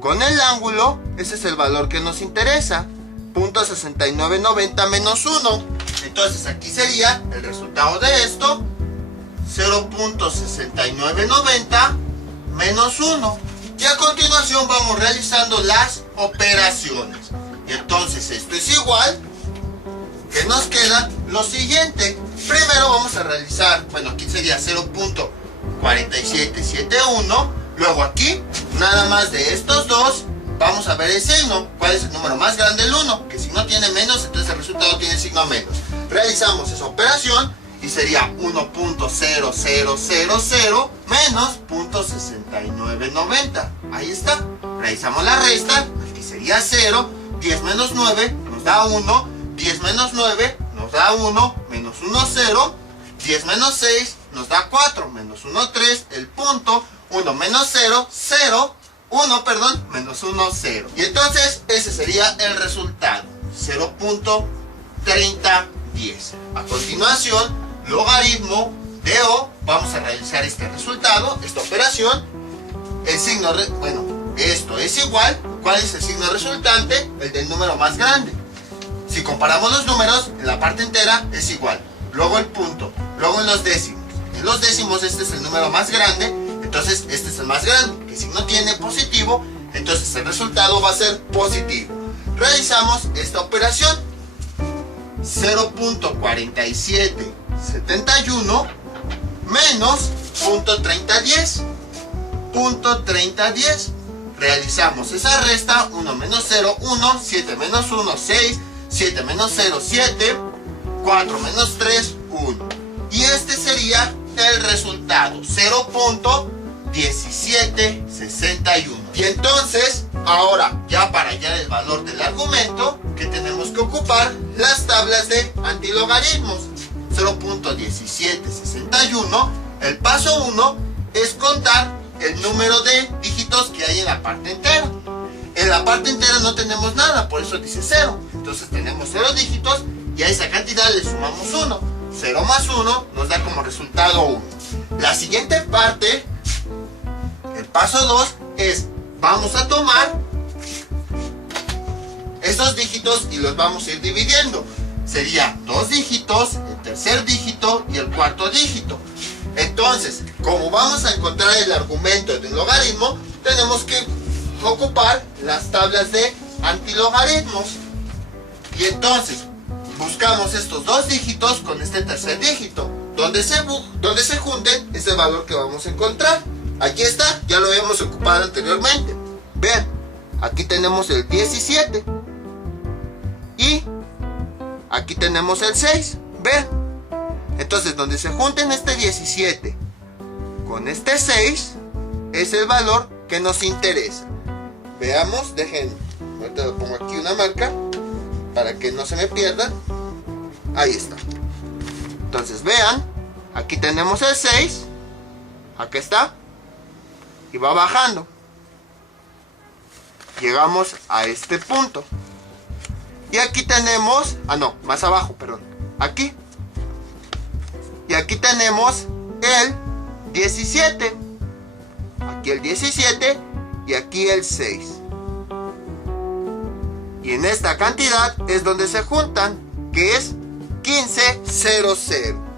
con el ángulo, ese es el valor que nos interesa. 0.6990 menos 1. Entonces aquí sería el resultado de esto, 0.6990 menos 1. Y a continuación vamos realizando las operaciones. Y entonces esto es igual, que nos queda lo siguiente. Primero vamos a realizar, bueno, aquí sería 0.4771. Luego aquí, nada más de estos dos, vamos a ver el signo. ¿Cuál es el número más grande? El 1. Que si no tiene menos, entonces el resultado tiene signo menos. Realizamos esa operación y sería 1.0000 menos 0.6990. Ahí está. Realizamos la resta. Aquí sería 0. 10 menos 9 nos da 1. 10 menos 9 nos da 1. Menos 1, 0. 10 menos 6 nos da 4. Menos 1, 3. El punto. 1 menos 0, 0. 1, perdón, menos 1, 0. Y entonces ese sería el resultado. 0.3010. A continuación, logaritmo de O. Vamos a realizar este resultado, esta operación. El signo, bueno, esto es igual. ¿Cuál es el signo resultante? El del número más grande. Si comparamos los números, en la parte entera es igual. Luego el punto. Luego en los décimos. En los décimos este es el número más grande. Entonces este es el más grande. Que si no tiene positivo, entonces el resultado va a ser positivo. Realizamos esta operación. 0.4771 menos 0.3010. 0.3010. Realizamos esa resta. 1 menos 0, 1. 7 menos 1, 6. 7 menos 0, 7. 4 menos 3, 1. Y este sería el resultado. 0.1761. Y entonces, ahora ya para hallar el valor del argumento, que tenemos que ocupar las tablas de antilogaritmos. 0.1761. El paso 1 es contar el número de dígitos que hay en la parte entera. En la parte entera no tenemos nada, por eso dice 0. Entonces tenemos 0 dígitos y a esa cantidad le sumamos 1. 0 más 1 nos da como resultado 1. La siguiente parte, el paso 2, es vamos a tomar estos dígitos y los vamos a ir dividiendo. Sería 2 dígitos, el tercer dígito y el cuarto dígito. Entonces, como vamos a encontrar el argumento de un logaritmo, tenemos que ocupar las tablas de antilogaritmos. Y entonces, buscamos estos 2 dígitos con este tercer dígito. Donde se junten es el valor que vamos a encontrar. Aquí está, ya lo habíamos ocupado anteriormente. Vean, aquí tenemos el 17. Y aquí tenemos el 6. Vean. Entonces, donde se junten este 17 con este 6 es el valor que nos interesa. Veamos, dejen, ahorita lo pongo aquí una marca para que no se me pierda. Ahí está. Entonces vean, aquí tenemos el 6, aquí está, y va bajando. Llegamos a este punto. Y aquí tenemos, más abajo, perdón, aquí. Y aquí tenemos el 17. Aquí el 17 y aquí el 6. Y en esta cantidad es donde se juntan, que es 1500.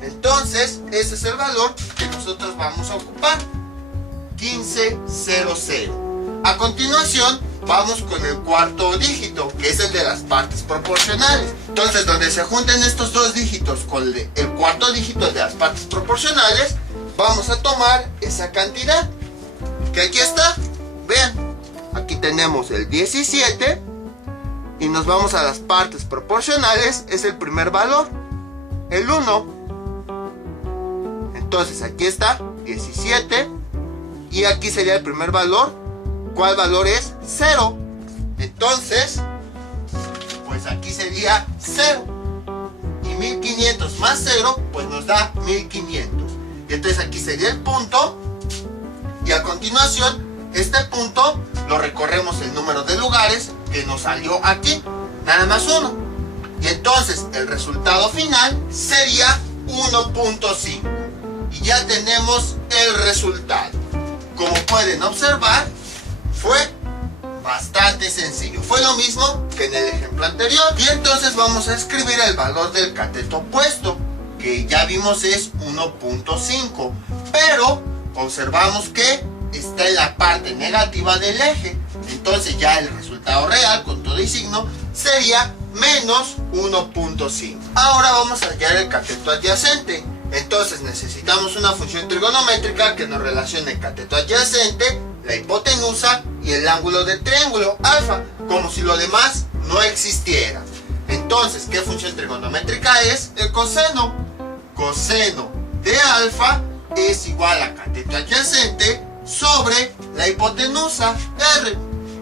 Entonces, ese es el valor que nosotros vamos a ocupar. 1500. A continuación, vamos con el cuarto dígito, que es el de las partes proporcionales. Entonces, donde se junten estos 2 dígitos con el cuarto dígito de las partes proporcionales, vamos a tomar esa cantidad, que aquí está. Vean, aquí tenemos el 17 y nos vamos a las partes proporcionales, es el primer valor, el 1. Entonces aquí está 17 y aquí sería el primer valor. ¿Cuál valor es? 0. Entonces, pues aquí sería 0. Y 1500 más 0, pues nos da 1500. Y entonces aquí sería el punto. Y a continuación, este punto lo recorremos el número de lugares que nos salió aquí. Nada más 1. Y entonces el resultado final sería 1.5. Y ya tenemos el resultado. Como pueden observar, fue bastante sencillo. Fue lo mismo que en el ejemplo anterior. Y entonces vamos a escribir el valor del cateto opuesto, que ya vimos es 1.5. Pero observamos que está en la parte negativa del eje. Entonces ya el resultado real con todo y signo sería menos 1.5. Ahora vamos a hallar el cateto adyacente. Entonces necesitamos una función trigonométrica que nos relacione el cateto adyacente, la hipotenusa y el ángulo del triángulo alfa, como si lo demás no existiera. Entonces, ¿qué función trigonométrica es? El coseno. Coseno de alfa es igual a cateto adyacente sobre la hipotenusa R.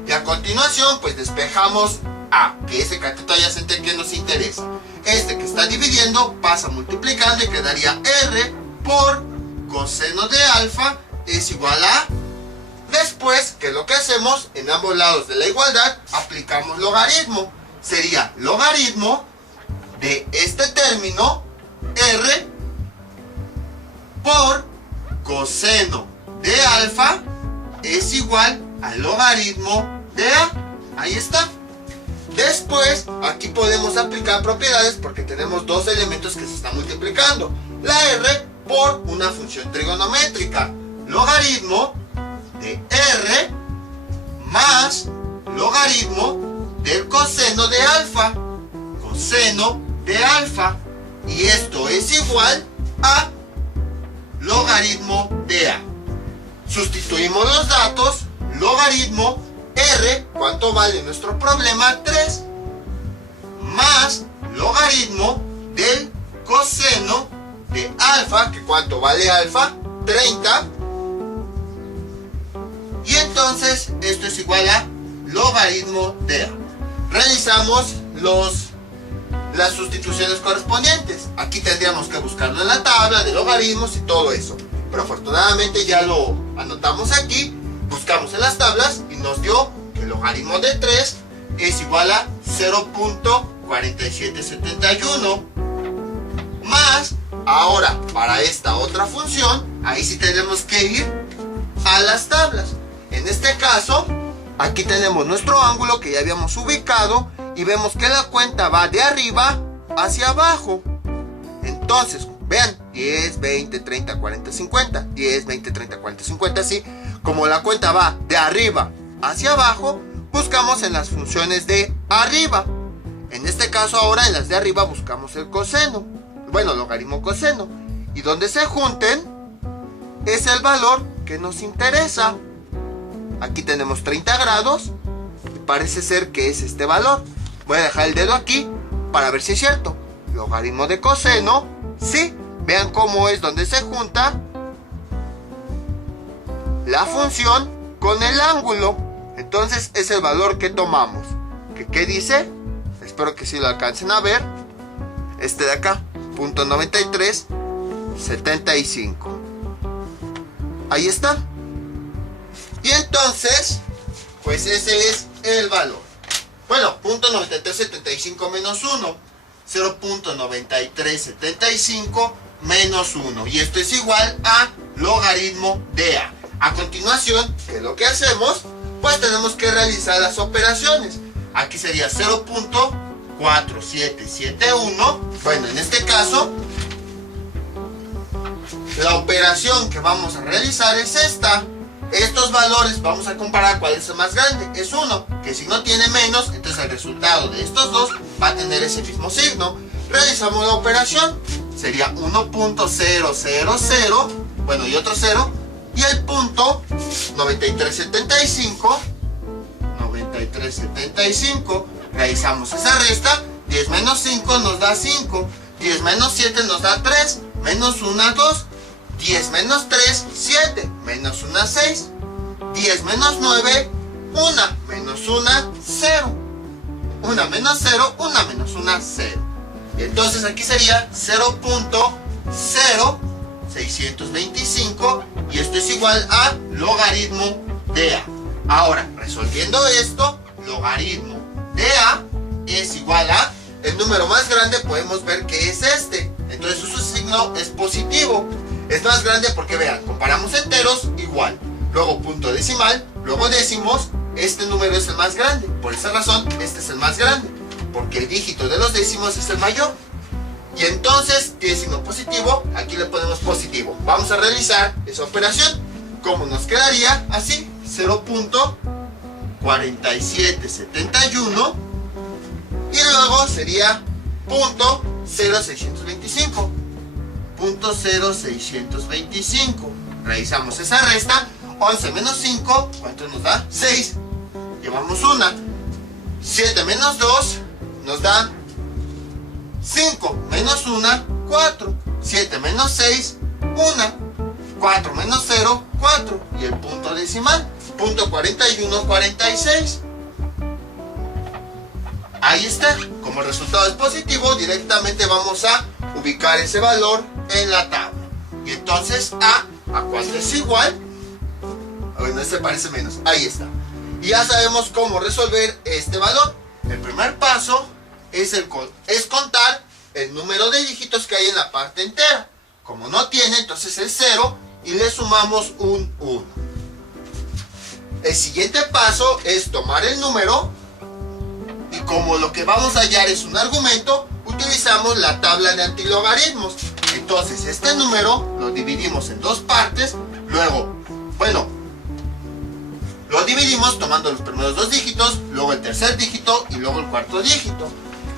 Y a continuación, pues despejamos A, que es el cateto adyacente que nos interesa. Este que está dividiendo pasa multiplicando y quedaría R por coseno de alfa es igual a... Después, ¿qué es lo que hacemos? En ambos lados de la igualdad aplicamos logaritmo. Sería logaritmo de este término R por coseno de alfa es igual al logaritmo de A. Ahí está. Después, aquí podemos aplicar propiedades porque tenemos dos elementos que se están multiplicando. La R por una función trigonométrica. Logaritmo de R más logaritmo del coseno de alfa. Coseno de alfa. Y esto es igual a logaritmo de A. Sustituimos los datos. Logaritmo R, ¿cuánto vale nuestro problema? 3. Más logaritmo del coseno de alfa, que ¿cuánto vale alfa? 30. Y entonces esto es igual a logaritmo de A. Realizamos las sustituciones correspondientes. Aquí tendríamos que buscarlo en la tabla de logaritmos y todo eso. Pero afortunadamente ya lo anotamos aquí. Buscamos en las tablas y nos dio que el logaritmo de 3 es igual a 0.4771 más, ahora para esta otra función, ahí sí tenemos que ir a las tablas. En este caso, aquí tenemos nuestro ángulo que ya habíamos ubicado y vemos que la cuenta va de arriba hacia abajo. Entonces, vean, 10, 20, 30, 40, 50, 10, 20, 30, 40, 50, así. Como la cuenta va de arriba hacia abajo, buscamos en las funciones de arriba. En este caso ahora en las de arriba buscamos el coseno. Bueno, logaritmo coseno. Y donde se junten es el valor que nos interesa. Aquí tenemos 30 grados y parece ser que es este valor. Voy a dejar el dedo aquí para ver si es cierto. Logaritmo de coseno, sí. Vean cómo es donde se junta la función con el ángulo. Entonces es el valor que tomamos. ¿Qué dice? Espero que sí lo alcancen a ver. Este de acá, punto 9375. Ahí está. Y entonces, pues ese es el valor. Bueno, punto 9375 menos 1. 0.9375 menos 1. Y esto es igual a logaritmo de A. A continuación, ¿qué es lo que hacemos? Pues tenemos que realizar las operaciones. Aquí sería 0.4771. Bueno, en este caso, la operación que vamos a realizar es esta. Estos valores vamos a comparar cuál es el más grande. Es 1, que si no tiene menos, entonces el resultado de estos dos va a tener ese mismo signo. Realizamos la operación. Sería 1.000, bueno, y otro 0. Y el punto 9375. Realizamos esa resta. 10 menos 5 nos da 5. 10 menos 7 nos da 3. Menos 1, 2. 10 menos 3, 7. Menos 1, 6. 10 menos 9, 1. Menos 1, 0. 1 menos 0, 1 menos 1, 0. Y entonces aquí sería 0.0625. Y esto es igual a logaritmo de A. Ahora, resolviendo esto, logaritmo de A es igual a... El número más grande podemos ver que es este. Entonces su signo es positivo. Es más grande porque vean, comparamos enteros igual. Luego punto decimal, luego décimos. Este número es el más grande. Por esa razón, este es el más grande. Porque el dígito de los décimos es el mayor. Y entonces tiene signo positivo. Aquí le ponemos positivo. Vamos a realizar esa operación. ¿cómo nos quedaría? Así, 0.4771 y luego sería .0625. 0.0625. Realizamos esa resta. 11 menos 5, ¿cuánto nos da? 6. Llevamos una. 7 menos 2 nos da 5. Menos 1, 4. 7 menos 6, 1. 4 menos 0, 4. Y el punto decimal, .4146. Ahí está. Como el resultado es positivo, directamente vamos a ubicar ese valor en la tabla. Y entonces ¿a cuánto es igual? Bueno, este parece menos. Ahí está. Y ya sabemos cómo resolver este valor. El primer paso es contar el número de dígitos que hay en la parte entera. Como no tiene, entonces es 0 y le sumamos un 1. El siguiente paso es tomar el número y como lo que vamos a hallar es un argumento, utilizamos la tabla de antilogaritmos. Entonces este número lo dividimos en dos partes. Luego, lo dividimos tomando los primeros dos dígitos, luego el tercer dígito y luego el cuarto dígito.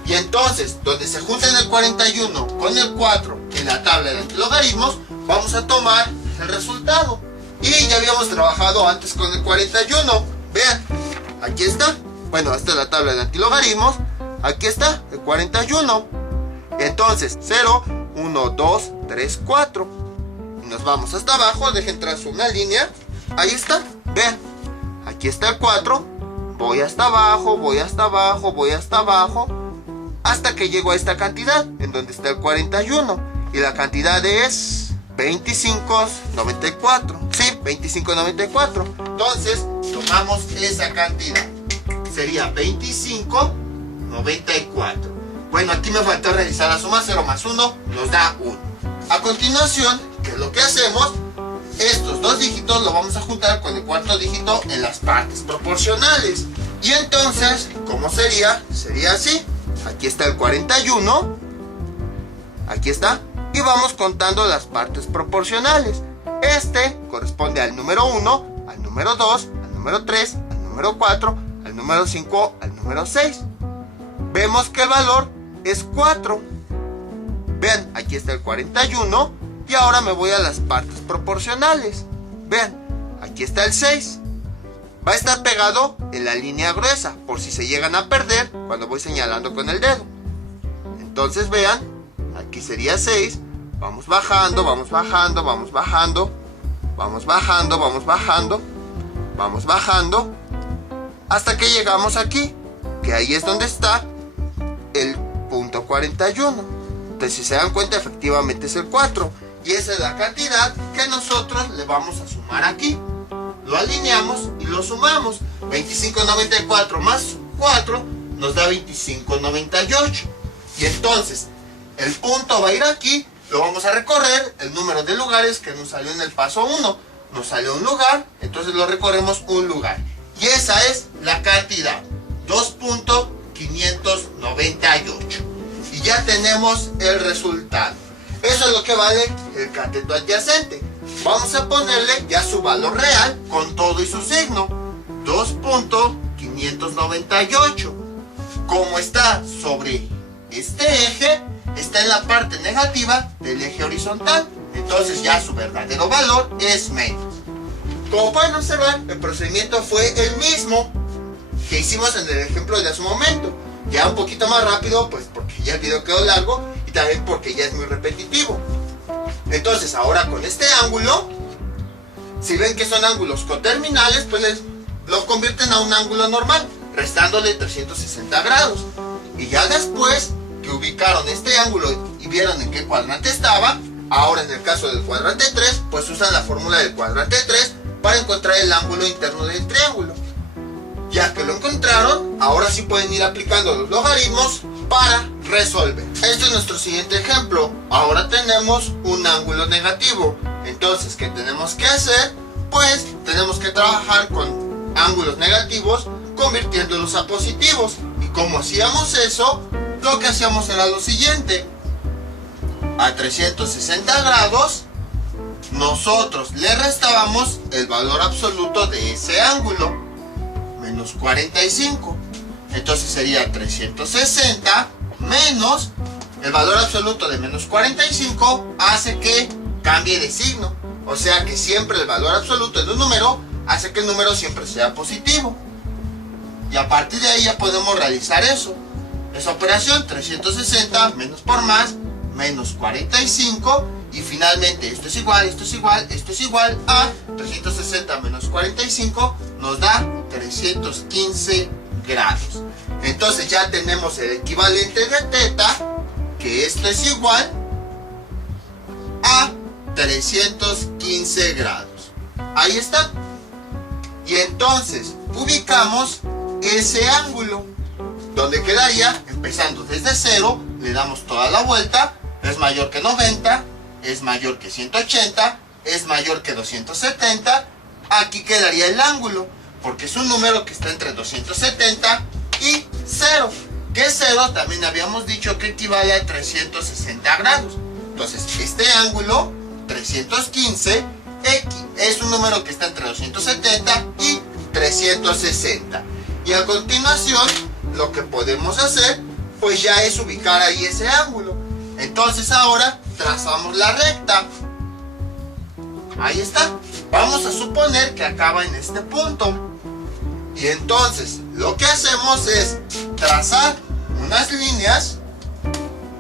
Y entonces, donde se junten el 41 con el 4 en la tabla de antilogaritmos, vamos a tomar el resultado. Y ya habíamos trabajado antes con el 41. Vean, aquí está. Bueno, esta es la tabla de antilogaritmos. Aquí está el 41. Entonces, 0, 1, 2, 3, 4. Y nos vamos hasta abajo. Dejen trazo una línea. Ahí está. Vean. Aquí está el 4, voy hasta abajo, voy hasta abajo, voy hasta abajo, hasta que llego a esta cantidad, en donde está el 41. Y la cantidad es 25.94. Sí, 25.94. Entonces, tomamos esa cantidad. Sería 25.94. Bueno, aquí me faltó realizar la suma. 0 más 1 nos da 1. A continuación, ¿qué es lo que hacemos? Estos dos dígitos lo vamos a juntar con el cuarto dígito en las partes proporcionales. Y entonces, ¿cómo sería? Sería así. Aquí está el 41. Aquí está. Y vamos contando las partes proporcionales. Este corresponde al número 1, al número 2, al número 3, al número 4, al número 5, al número 6. Vemos que el valor es 4. Vean, aquí está el 41. Y ahora me voy a las partes proporcionales. Vean, aquí está el 6. Va a estar pegado en la línea gruesa, por si se llegan a perder cuando voy señalando con el dedo. Entonces vean, aquí sería 6. Vamos bajando, vamos bajando, vamos bajando. Vamos bajando, vamos bajando. Vamos bajando. Hasta que llegamos aquí, que ahí es donde está el punto 41. Entonces si se dan cuenta, efectivamente es el 4. Y esa es la cantidad que nosotros le vamos a sumar aquí. Lo alineamos y lo sumamos. 25.94 más 4 nos da 25.98. Y entonces el punto va a ir aquí. Lo vamos a recorrer. El número de lugares que nos salió en el paso 1. Nos salió un lugar. Entonces lo recorremos un lugar. Y esa es la cantidad. 2.598. Y ya tenemos el resultado. Eso es lo que vale el cateto adyacente. Vamos a ponerle ya su valor real con todo y su signo. 2.598. Como está sobre este eje, está en la parte negativa del eje horizontal. Entonces ya su verdadero valor es menos. Como pueden observar, el procedimiento fue el mismo que hicimos en el ejemplo de hace un momento. Ya un poquito más rápido, pues porque ya el video quedó largo y también porque ya es muy repetitivo. Entonces ahora con este ángulo, si ven que son ángulos coterminales, pues lo convierten a un ángulo normal, restándole 360 grados. Y ya después que ubicaron este ángulo y vieron en qué cuadrante estaba, ahora en el caso del cuadrante 3, pues usan la fórmula del cuadrante 3 para encontrar el ángulo interno del triángulo. Ya que lo encontraron, ahora sí pueden ir aplicando los logaritmos para resolver. Este es nuestro siguiente ejemplo. Ahora tenemos un ángulo negativo. Entonces, ¿qué tenemos que hacer? Pues tenemos que trabajar con ángulos negativos convirtiéndolos a positivos. Y como hacíamos eso, lo que hacíamos era lo siguiente. A 360 grados nosotros le restábamos el valor absoluto de ese ángulo, menos 45. Entonces sería 360 menos el valor absoluto de menos 45 hace que cambie de signo. O sea que siempre el valor absoluto de un número hace que el número siempre sea positivo. Y a partir de ahí ya podemos realizar eso. Esa operación, 360 menos por más, menos 45. Y finalmente esto es igual, esto es igual, esto es igual a 360 menos 45 nos da 315 grados. Entonces ya tenemos el equivalente de teta, que esto es igual a 315 grados. Ahí está. Y entonces ubicamos ese ángulo, donde quedaría, empezando desde 0, le damos toda la vuelta, es mayor que 90, es mayor que 180, es mayor que 270, aquí quedaría el ángulo, porque es un número que está entre 270 y 0, que 0 también habíamos dicho que equivale a 360 grados. Entonces este ángulo, 315, X, es un número que está entre 270 y 360. Y a continuación, lo que podemos hacer, pues ya es ubicar ahí ese ángulo. Entonces ahora trazamos la recta. Ahí está. Vamos a suponer que acaba en este punto. Y entonces lo que hacemos es trazar unas líneas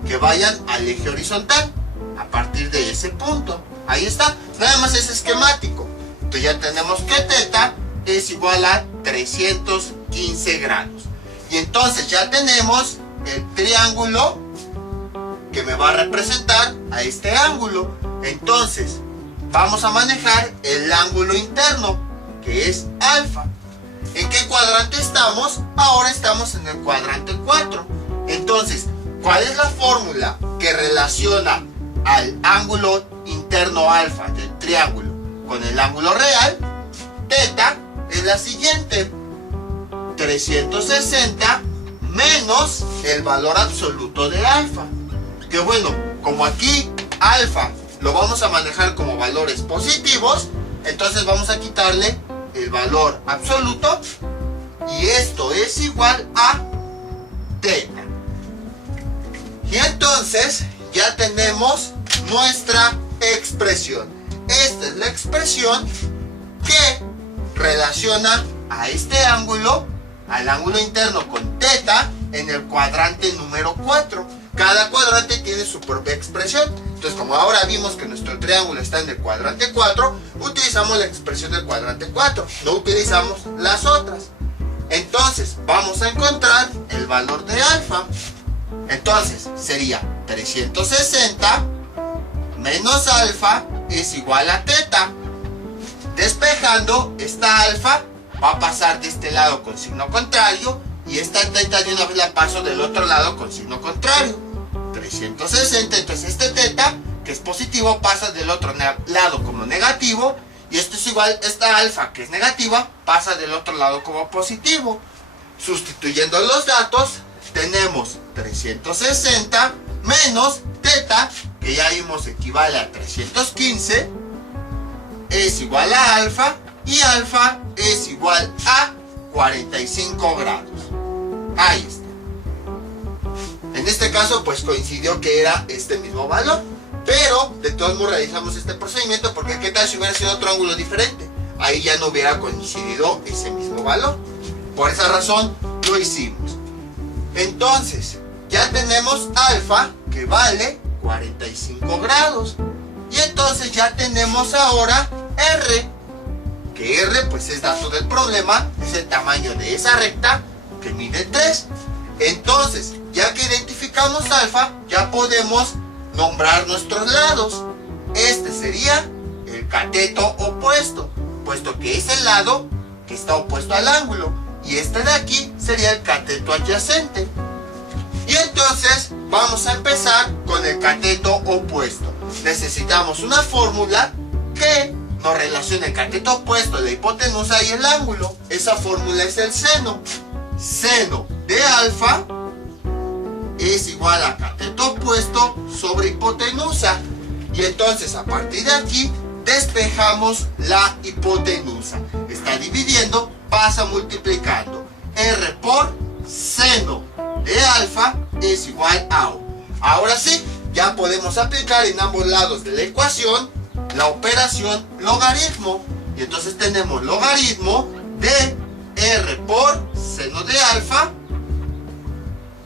que vayan al eje horizontal a partir de ese punto. Ahí está. Nada más es esquemático. Entonces ya tenemos que teta es igual a 315 grados. Y entonces ya tenemos el triángulo que me va a representar a este ángulo. Entonces vamos a manejar el ángulo interno, que es alfa. ¿En qué cuadrante estamos? Ahora estamos en el cuadrante 4. Entonces, ¿cuál es la fórmula que relaciona al ángulo interno alfa del triángulo con el ángulo real? Teta es la siguiente: 360 menos el valor absoluto de alfa. Que bueno, como aquí alfa lo vamos a manejar como valores positivos, entonces vamos a quitarle el valor absoluto y esto es igual a teta. Y entonces ya tenemos nuestra expresión. Esta es la expresión que relaciona a este ángulo, al ángulo interno con teta en el cuadrante número 4. Cada cuadrante tiene su propia expresión. Entonces, como ahora vimos que nuestro triángulo está en el cuadrante 4, utilizamos la expresión del cuadrante 4, no utilizamos las otras. Entonces, vamos a encontrar el valor de alfa. Entonces, sería 360 menos alfa es igual a teta. Despejando, esta alfa va a pasar de este lado con signo contrario y esta teta de una vez la paso del otro lado con signo contrario. 360, entonces este teta, que es positivo, pasa del otro lado como negativo, y esto es igual, esta alfa, que es negativa, pasa del otro lado como positivo. Sustituyendo los datos, tenemos 360 menos teta, que ya vimos equivale a 315, es igual a alfa, y alfa es igual a 45 grados. Ahí está. En este caso pues coincidió que era este mismo valor, pero de todos modos realizamos este procedimiento porque qué tal si hubiera sido otro ángulo diferente, ahí ya no hubiera coincidido ese mismo valor. Por esa razón lo hicimos. Entonces ya tenemos alfa, que vale 45 grados, y entonces ya tenemos ahora R, que R pues es dato del problema, es el tamaño de esa recta que mide 3. Entonces, ya que identificamos alfa, ya podemos nombrar nuestros lados. Este sería el cateto opuesto, puesto que es el lado que está opuesto al ángulo, y este de aquí sería el cateto adyacente. Y entonces vamos a empezar con el cateto opuesto. Necesitamos una fórmula que nos relacione el cateto opuesto, la hipotenusa y el ángulo. Esa fórmula es el seno. Seno de alfa es igual a cateto opuesto sobre hipotenusa. Y entonces a partir de aquí despejamos la hipotenusa. Está dividiendo, pasa multiplicando. R por seno de alfa es igual a O. Ahora sí, ya podemos aplicar en ambos lados de la ecuación la operación logaritmo. Y entonces tenemos logaritmo de R por seno de alfa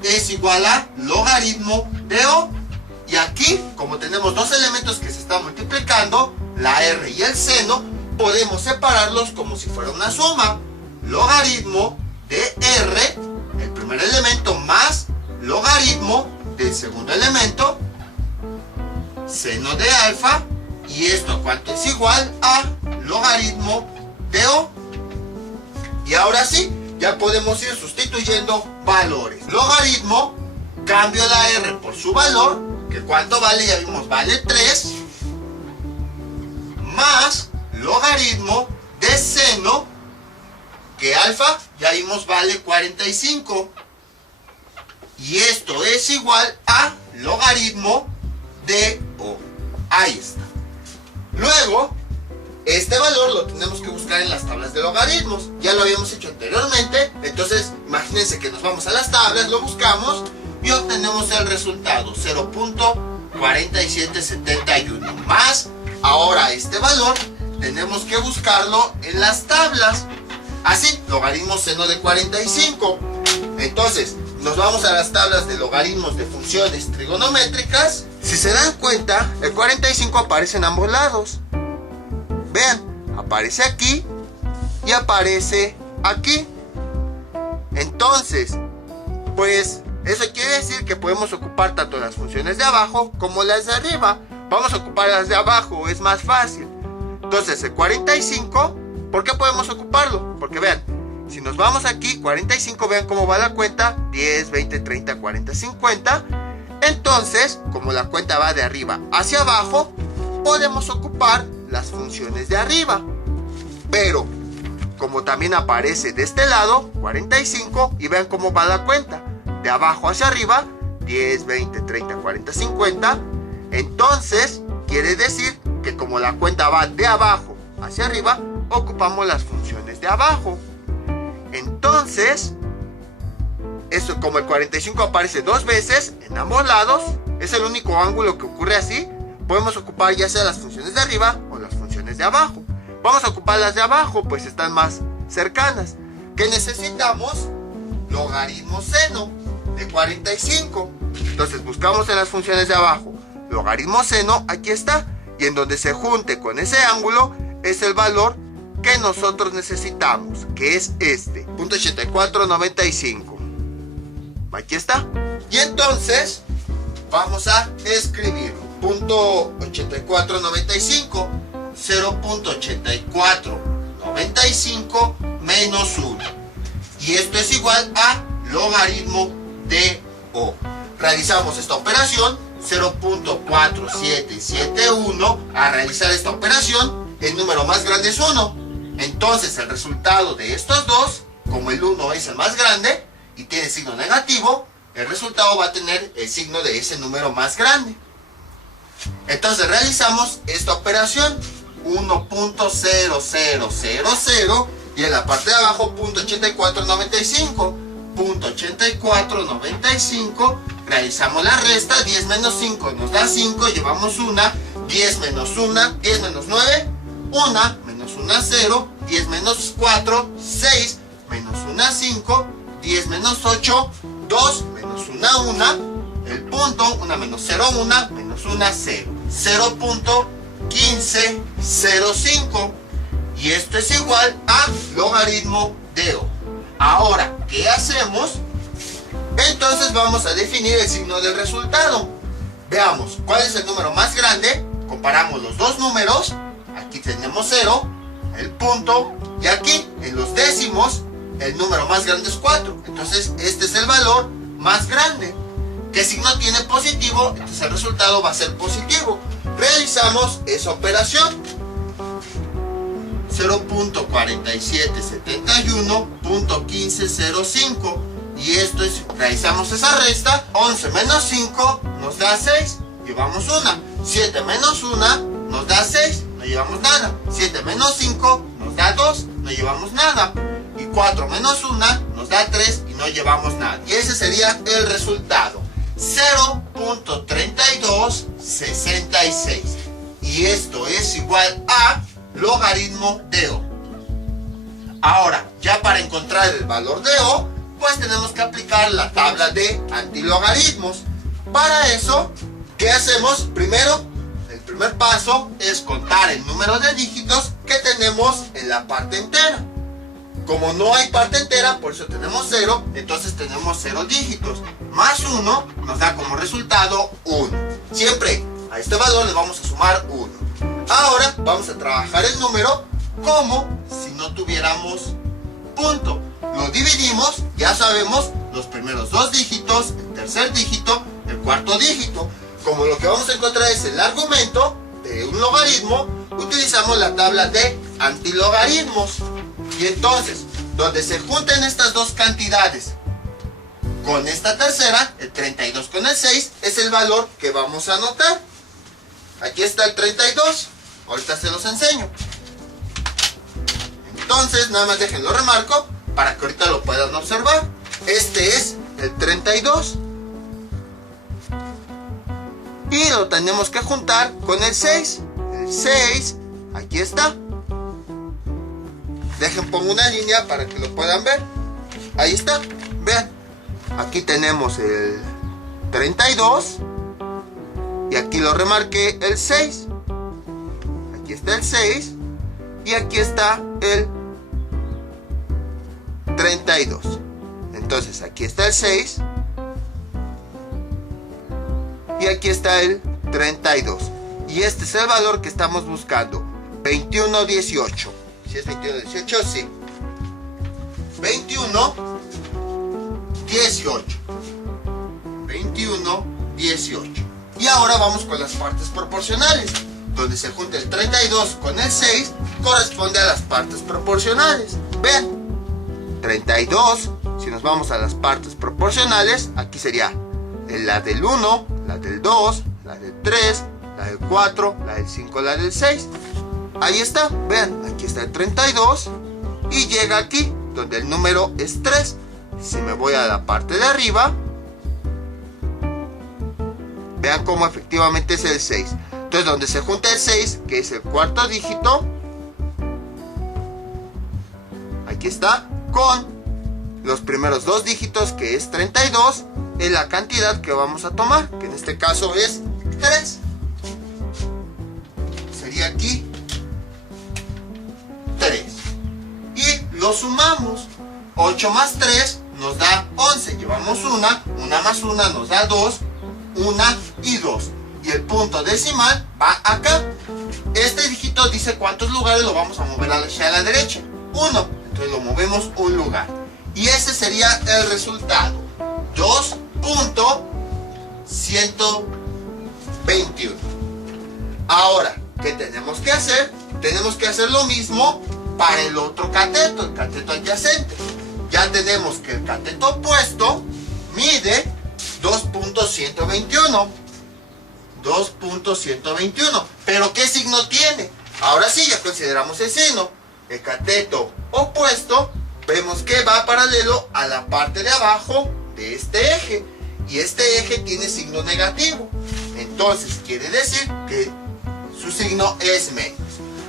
es igual a logaritmo de O. Y aquí, como tenemos dos elementos que se están multiplicando, la R y el seno, podemos separarlos como si fuera una suma. Logaritmo de R, el primer elemento, más logaritmo del segundo elemento, seno de alfa, y esto cuánto es igual a logaritmo de O. Y ahora sí, ya podemos ir sustituyendo valores. Logaritmo, cambio la R por su valor, que cuánto vale, ya vimos, vale 3, más logaritmo de seno, que alfa, ya vimos, vale 45. Y esto es igual a logaritmo de O. Ahí está. Luego, este valor lo tenemos que buscar en las tablas de logaritmos. Ya lo habíamos hecho anteriormente. Entonces, imagínense que nos vamos a las tablas, lo buscamos y obtenemos el resultado, 0.4771. Más, ahora este valor, tenemos que buscarlo en las tablas. Así, logaritmo seno de 45. Entonces, nos vamos a las tablas de logaritmos de funciones trigonométricas. Si se dan cuenta, el 45 aparece en ambos lados. Vean, aparece aquí y aparece aquí. Entonces, pues eso quiere decir que podemos ocupar tanto las funciones de abajo como las de arriba. Vamos a ocupar las de abajo, es más fácil. Entonces, el 45, ¿por qué podemos ocuparlo? Porque vean, si nos vamos aquí, 45, vean cómo va la cuenta, 10, 20, 30, 40, 50. Entonces, como la cuenta va de arriba hacia abajo, podemos ocupar las funciones de arriba. Pero, como también aparece de este lado, 45, y vean cómo va la cuenta, de abajo hacia arriba, 10, 20, 30, 40, 50. Entonces, quiere decir que como la cuenta va de abajo hacia arriba, ocupamos las funciones de abajo. Entonces, esto, como el 45 aparece dos veces en ambos lados, es el único ángulo que ocurre así, podemos ocupar ya sea las funciones de arriba o las funciones de abajo. Vamos a ocupar las de abajo, pues están más cercanas. ¿Qué necesitamos? Logaritmo seno de 45. Entonces buscamos en las funciones de abajo logaritmo seno, aquí está, y en donde se junte con ese ángulo es el valor que nosotros necesitamos, que es este, 0.8495. Aquí está. Y entonces vamos a escribirlo. 0.8495, 0.8495 menos 1. Y esto es igual a logaritmo de O. Realizamos esta operación, 0.4771. A realizar esta operación, el número más grande es 1. Entonces el resultado de estos dos, como el 1 es el más grande y tiene signo negativo, el resultado va a tener el signo de ese número más grande. Entonces realizamos esta operación, 1.0000, y en la parte de abajo 0.8495. 0.8495, realizamos la resta, 10 menos 5 nos da 5, llevamos una, 10 menos 1, 10 menos 9, 1, menos 1, 0, 10 menos 4, 6, menos 1, 5, 10 menos 8, 2, menos 1, 1, el punto, 1 menos 0, 1, menos 1, 0, 0.1505, y esto es igual a logaritmo de O. Ahora, ¿qué hacemos? Entonces vamos a definir el signo del resultado. Veamos cuál es el número más grande. Comparamos los dos números. Aquí tenemos 0, el punto, y aquí en los décimos el número más grande es 4. Entonces este es el valor más grande. ¿Qué signo tiene positivo? Entonces el resultado va a ser positivo. Realizamos esa operación. 0.4771.1505, y esto es, realizamos esa resta, 11 menos 5 nos da 6, llevamos una, 7 menos 1 nos da 6, no llevamos nada. 7 menos 5 nos da 2, no llevamos nada. Y 4 menos 1 nos da 3 y no llevamos nada. Y ese sería el resultado. 0.3266. Y esto es igual a logaritmo de O. Ahora, ya para encontrar el valor de O, pues tenemos que aplicar la tabla de antilogaritmos. Para eso, ¿qué hacemos? Primero, el primer paso es contar el número de dígitos que tenemos en la parte entera. Como no hay parte entera, por eso tenemos 0, entonces tenemos 0 dígitos. Más 1 nos da como resultado 1. Siempre a este valor le vamos a sumar 1. Ahora vamos a trabajar el número como si no tuviéramos punto. Lo dividimos, ya sabemos, los primeros dos dígitos, el tercer dígito, el cuarto dígito. Como lo que vamos a encontrar es el argumento de un logaritmo, utilizamos la tabla de antilogaritmos. Y entonces, donde se junten estas dos cantidades con esta tercera, el 32 con el 6, es el valor que vamos a anotar. Aquí está el 32, ahorita se los enseño. Entonces, nada más déjenlo remarco para que ahorita lo puedan observar. Este es el 32. Y lo tenemos que juntar con el 6. El 6, aquí está. Dejen, pongo una línea para que lo puedan ver. Ahí está, vean. Aquí tenemos el 32. Y aquí lo remarqué el 6. Aquí está el 6. Y aquí está el 32. Entonces aquí está el 6. Y aquí está el 32. Y este es el valor que estamos buscando. 2118. ¿Si es 2118? Sí. 2118. 2118. Y ahora vamos con las partes proporcionales. Donde se junta el 32 con el 6, corresponde a las partes proporcionales. Vean. 32, si nos vamos a las partes proporcionales, aquí sería la del 1, la del 2, la del 3, la del 4, la del 5, la del 6. Ahí está, vean, aquí está el 32 y llega aquí, donde el número es 3. Si me voy a la parte de arriba, vean cómo efectivamente es el 6. Entonces, donde se junta el 6, que es el cuarto dígito, aquí está, con los primeros dos dígitos, que es 32, es la cantidad que vamos a tomar, que en este caso es 3. Sería aquí 3. Y lo sumamos. 8 más 3 nos da 11. Llevamos una más una nos da 2, 1 y 2. Y el punto decimal va acá. Este dígito dice cuántos lugares lo vamos a mover hacia la derecha. 1. Entonces lo movemos un lugar. Y ese sería el resultado. 2.121. Ahora, ¿qué tenemos que hacer? Tenemos que hacer lo mismo para el otro cateto, el cateto adyacente. Ya tenemos que el cateto opuesto mide 2.121. 2.121. ¿Pero qué signo tiene? Ahora sí, ya consideramos el signo. El cateto opuesto, vemos que va paralelo a la parte de abajo de este eje. Y este eje tiene signo negativo. Entonces quiere decir que su signo es menos.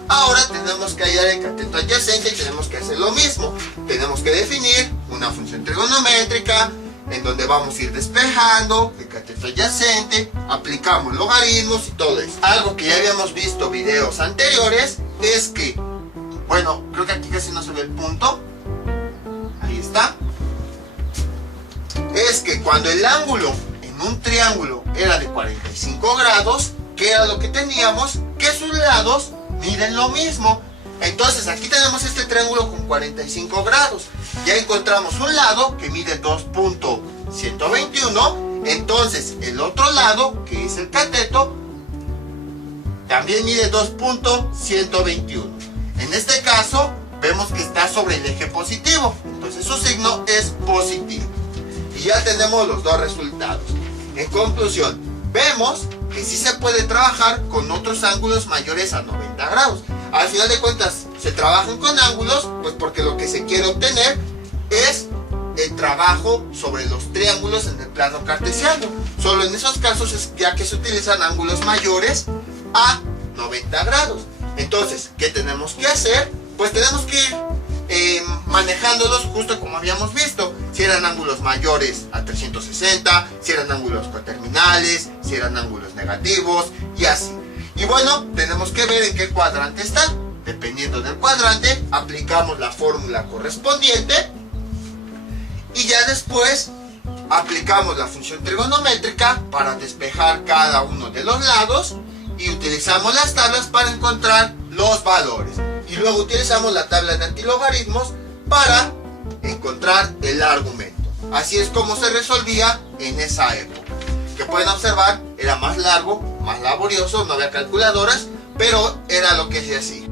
Ahora tenemos que hallar el cateto adyacente y tenemos que hacer lo mismo. Tenemos que definir una función trigonométrica en donde vamos a ir despejando el cateto adyacente, aplicamos logaritmos y todo eso. Algo que ya habíamos visto videos anteriores es que, bueno, creo que aquí casi no se ve el punto. Ahí está. Es que cuando el ángulo en un triángulo era de 45 grados, ¿qué era lo que teníamos? Que sus lados miden lo mismo. Entonces aquí tenemos este triángulo con 45 grados. Ya encontramos un lado que mide 2.121. Entonces el otro lado, que es el cateto, también mide 2.121. En este caso vemos que está sobre el eje positivo. Entonces su signo es positivo. Y ya tenemos los dos resultados. En conclusión, vemos que sí se puede trabajar con otros ángulos mayores a 90 grados. Al final de cuentas, se trabajan con ángulos, pues porque lo que se quiere obtener es el trabajo sobre los triángulos en el plano cartesiano. Solo en esos casos es ya que se utilizan ángulos mayores a 90 grados. Entonces, ¿qué tenemos que hacer? Pues tenemos que ir manejándolos justo como habíamos visto. Si eran ángulos mayores a 360, si eran ángulos coterminales, si eran ángulos negativos y así. Y bueno, tenemos que ver en qué cuadrante está. Dependiendo del cuadrante, aplicamos la fórmula correspondiente y ya después aplicamos la función trigonométrica para despejar cada uno de los lados y utilizamos las tablas para encontrar los valores. Y luego utilizamos la tabla de antilogaritmos para encontrar el argumento. Así es como se resolvía en esa época. Que pueden observar, era más largo, más laborioso, no había calculadoras, pero era lo que se hacía.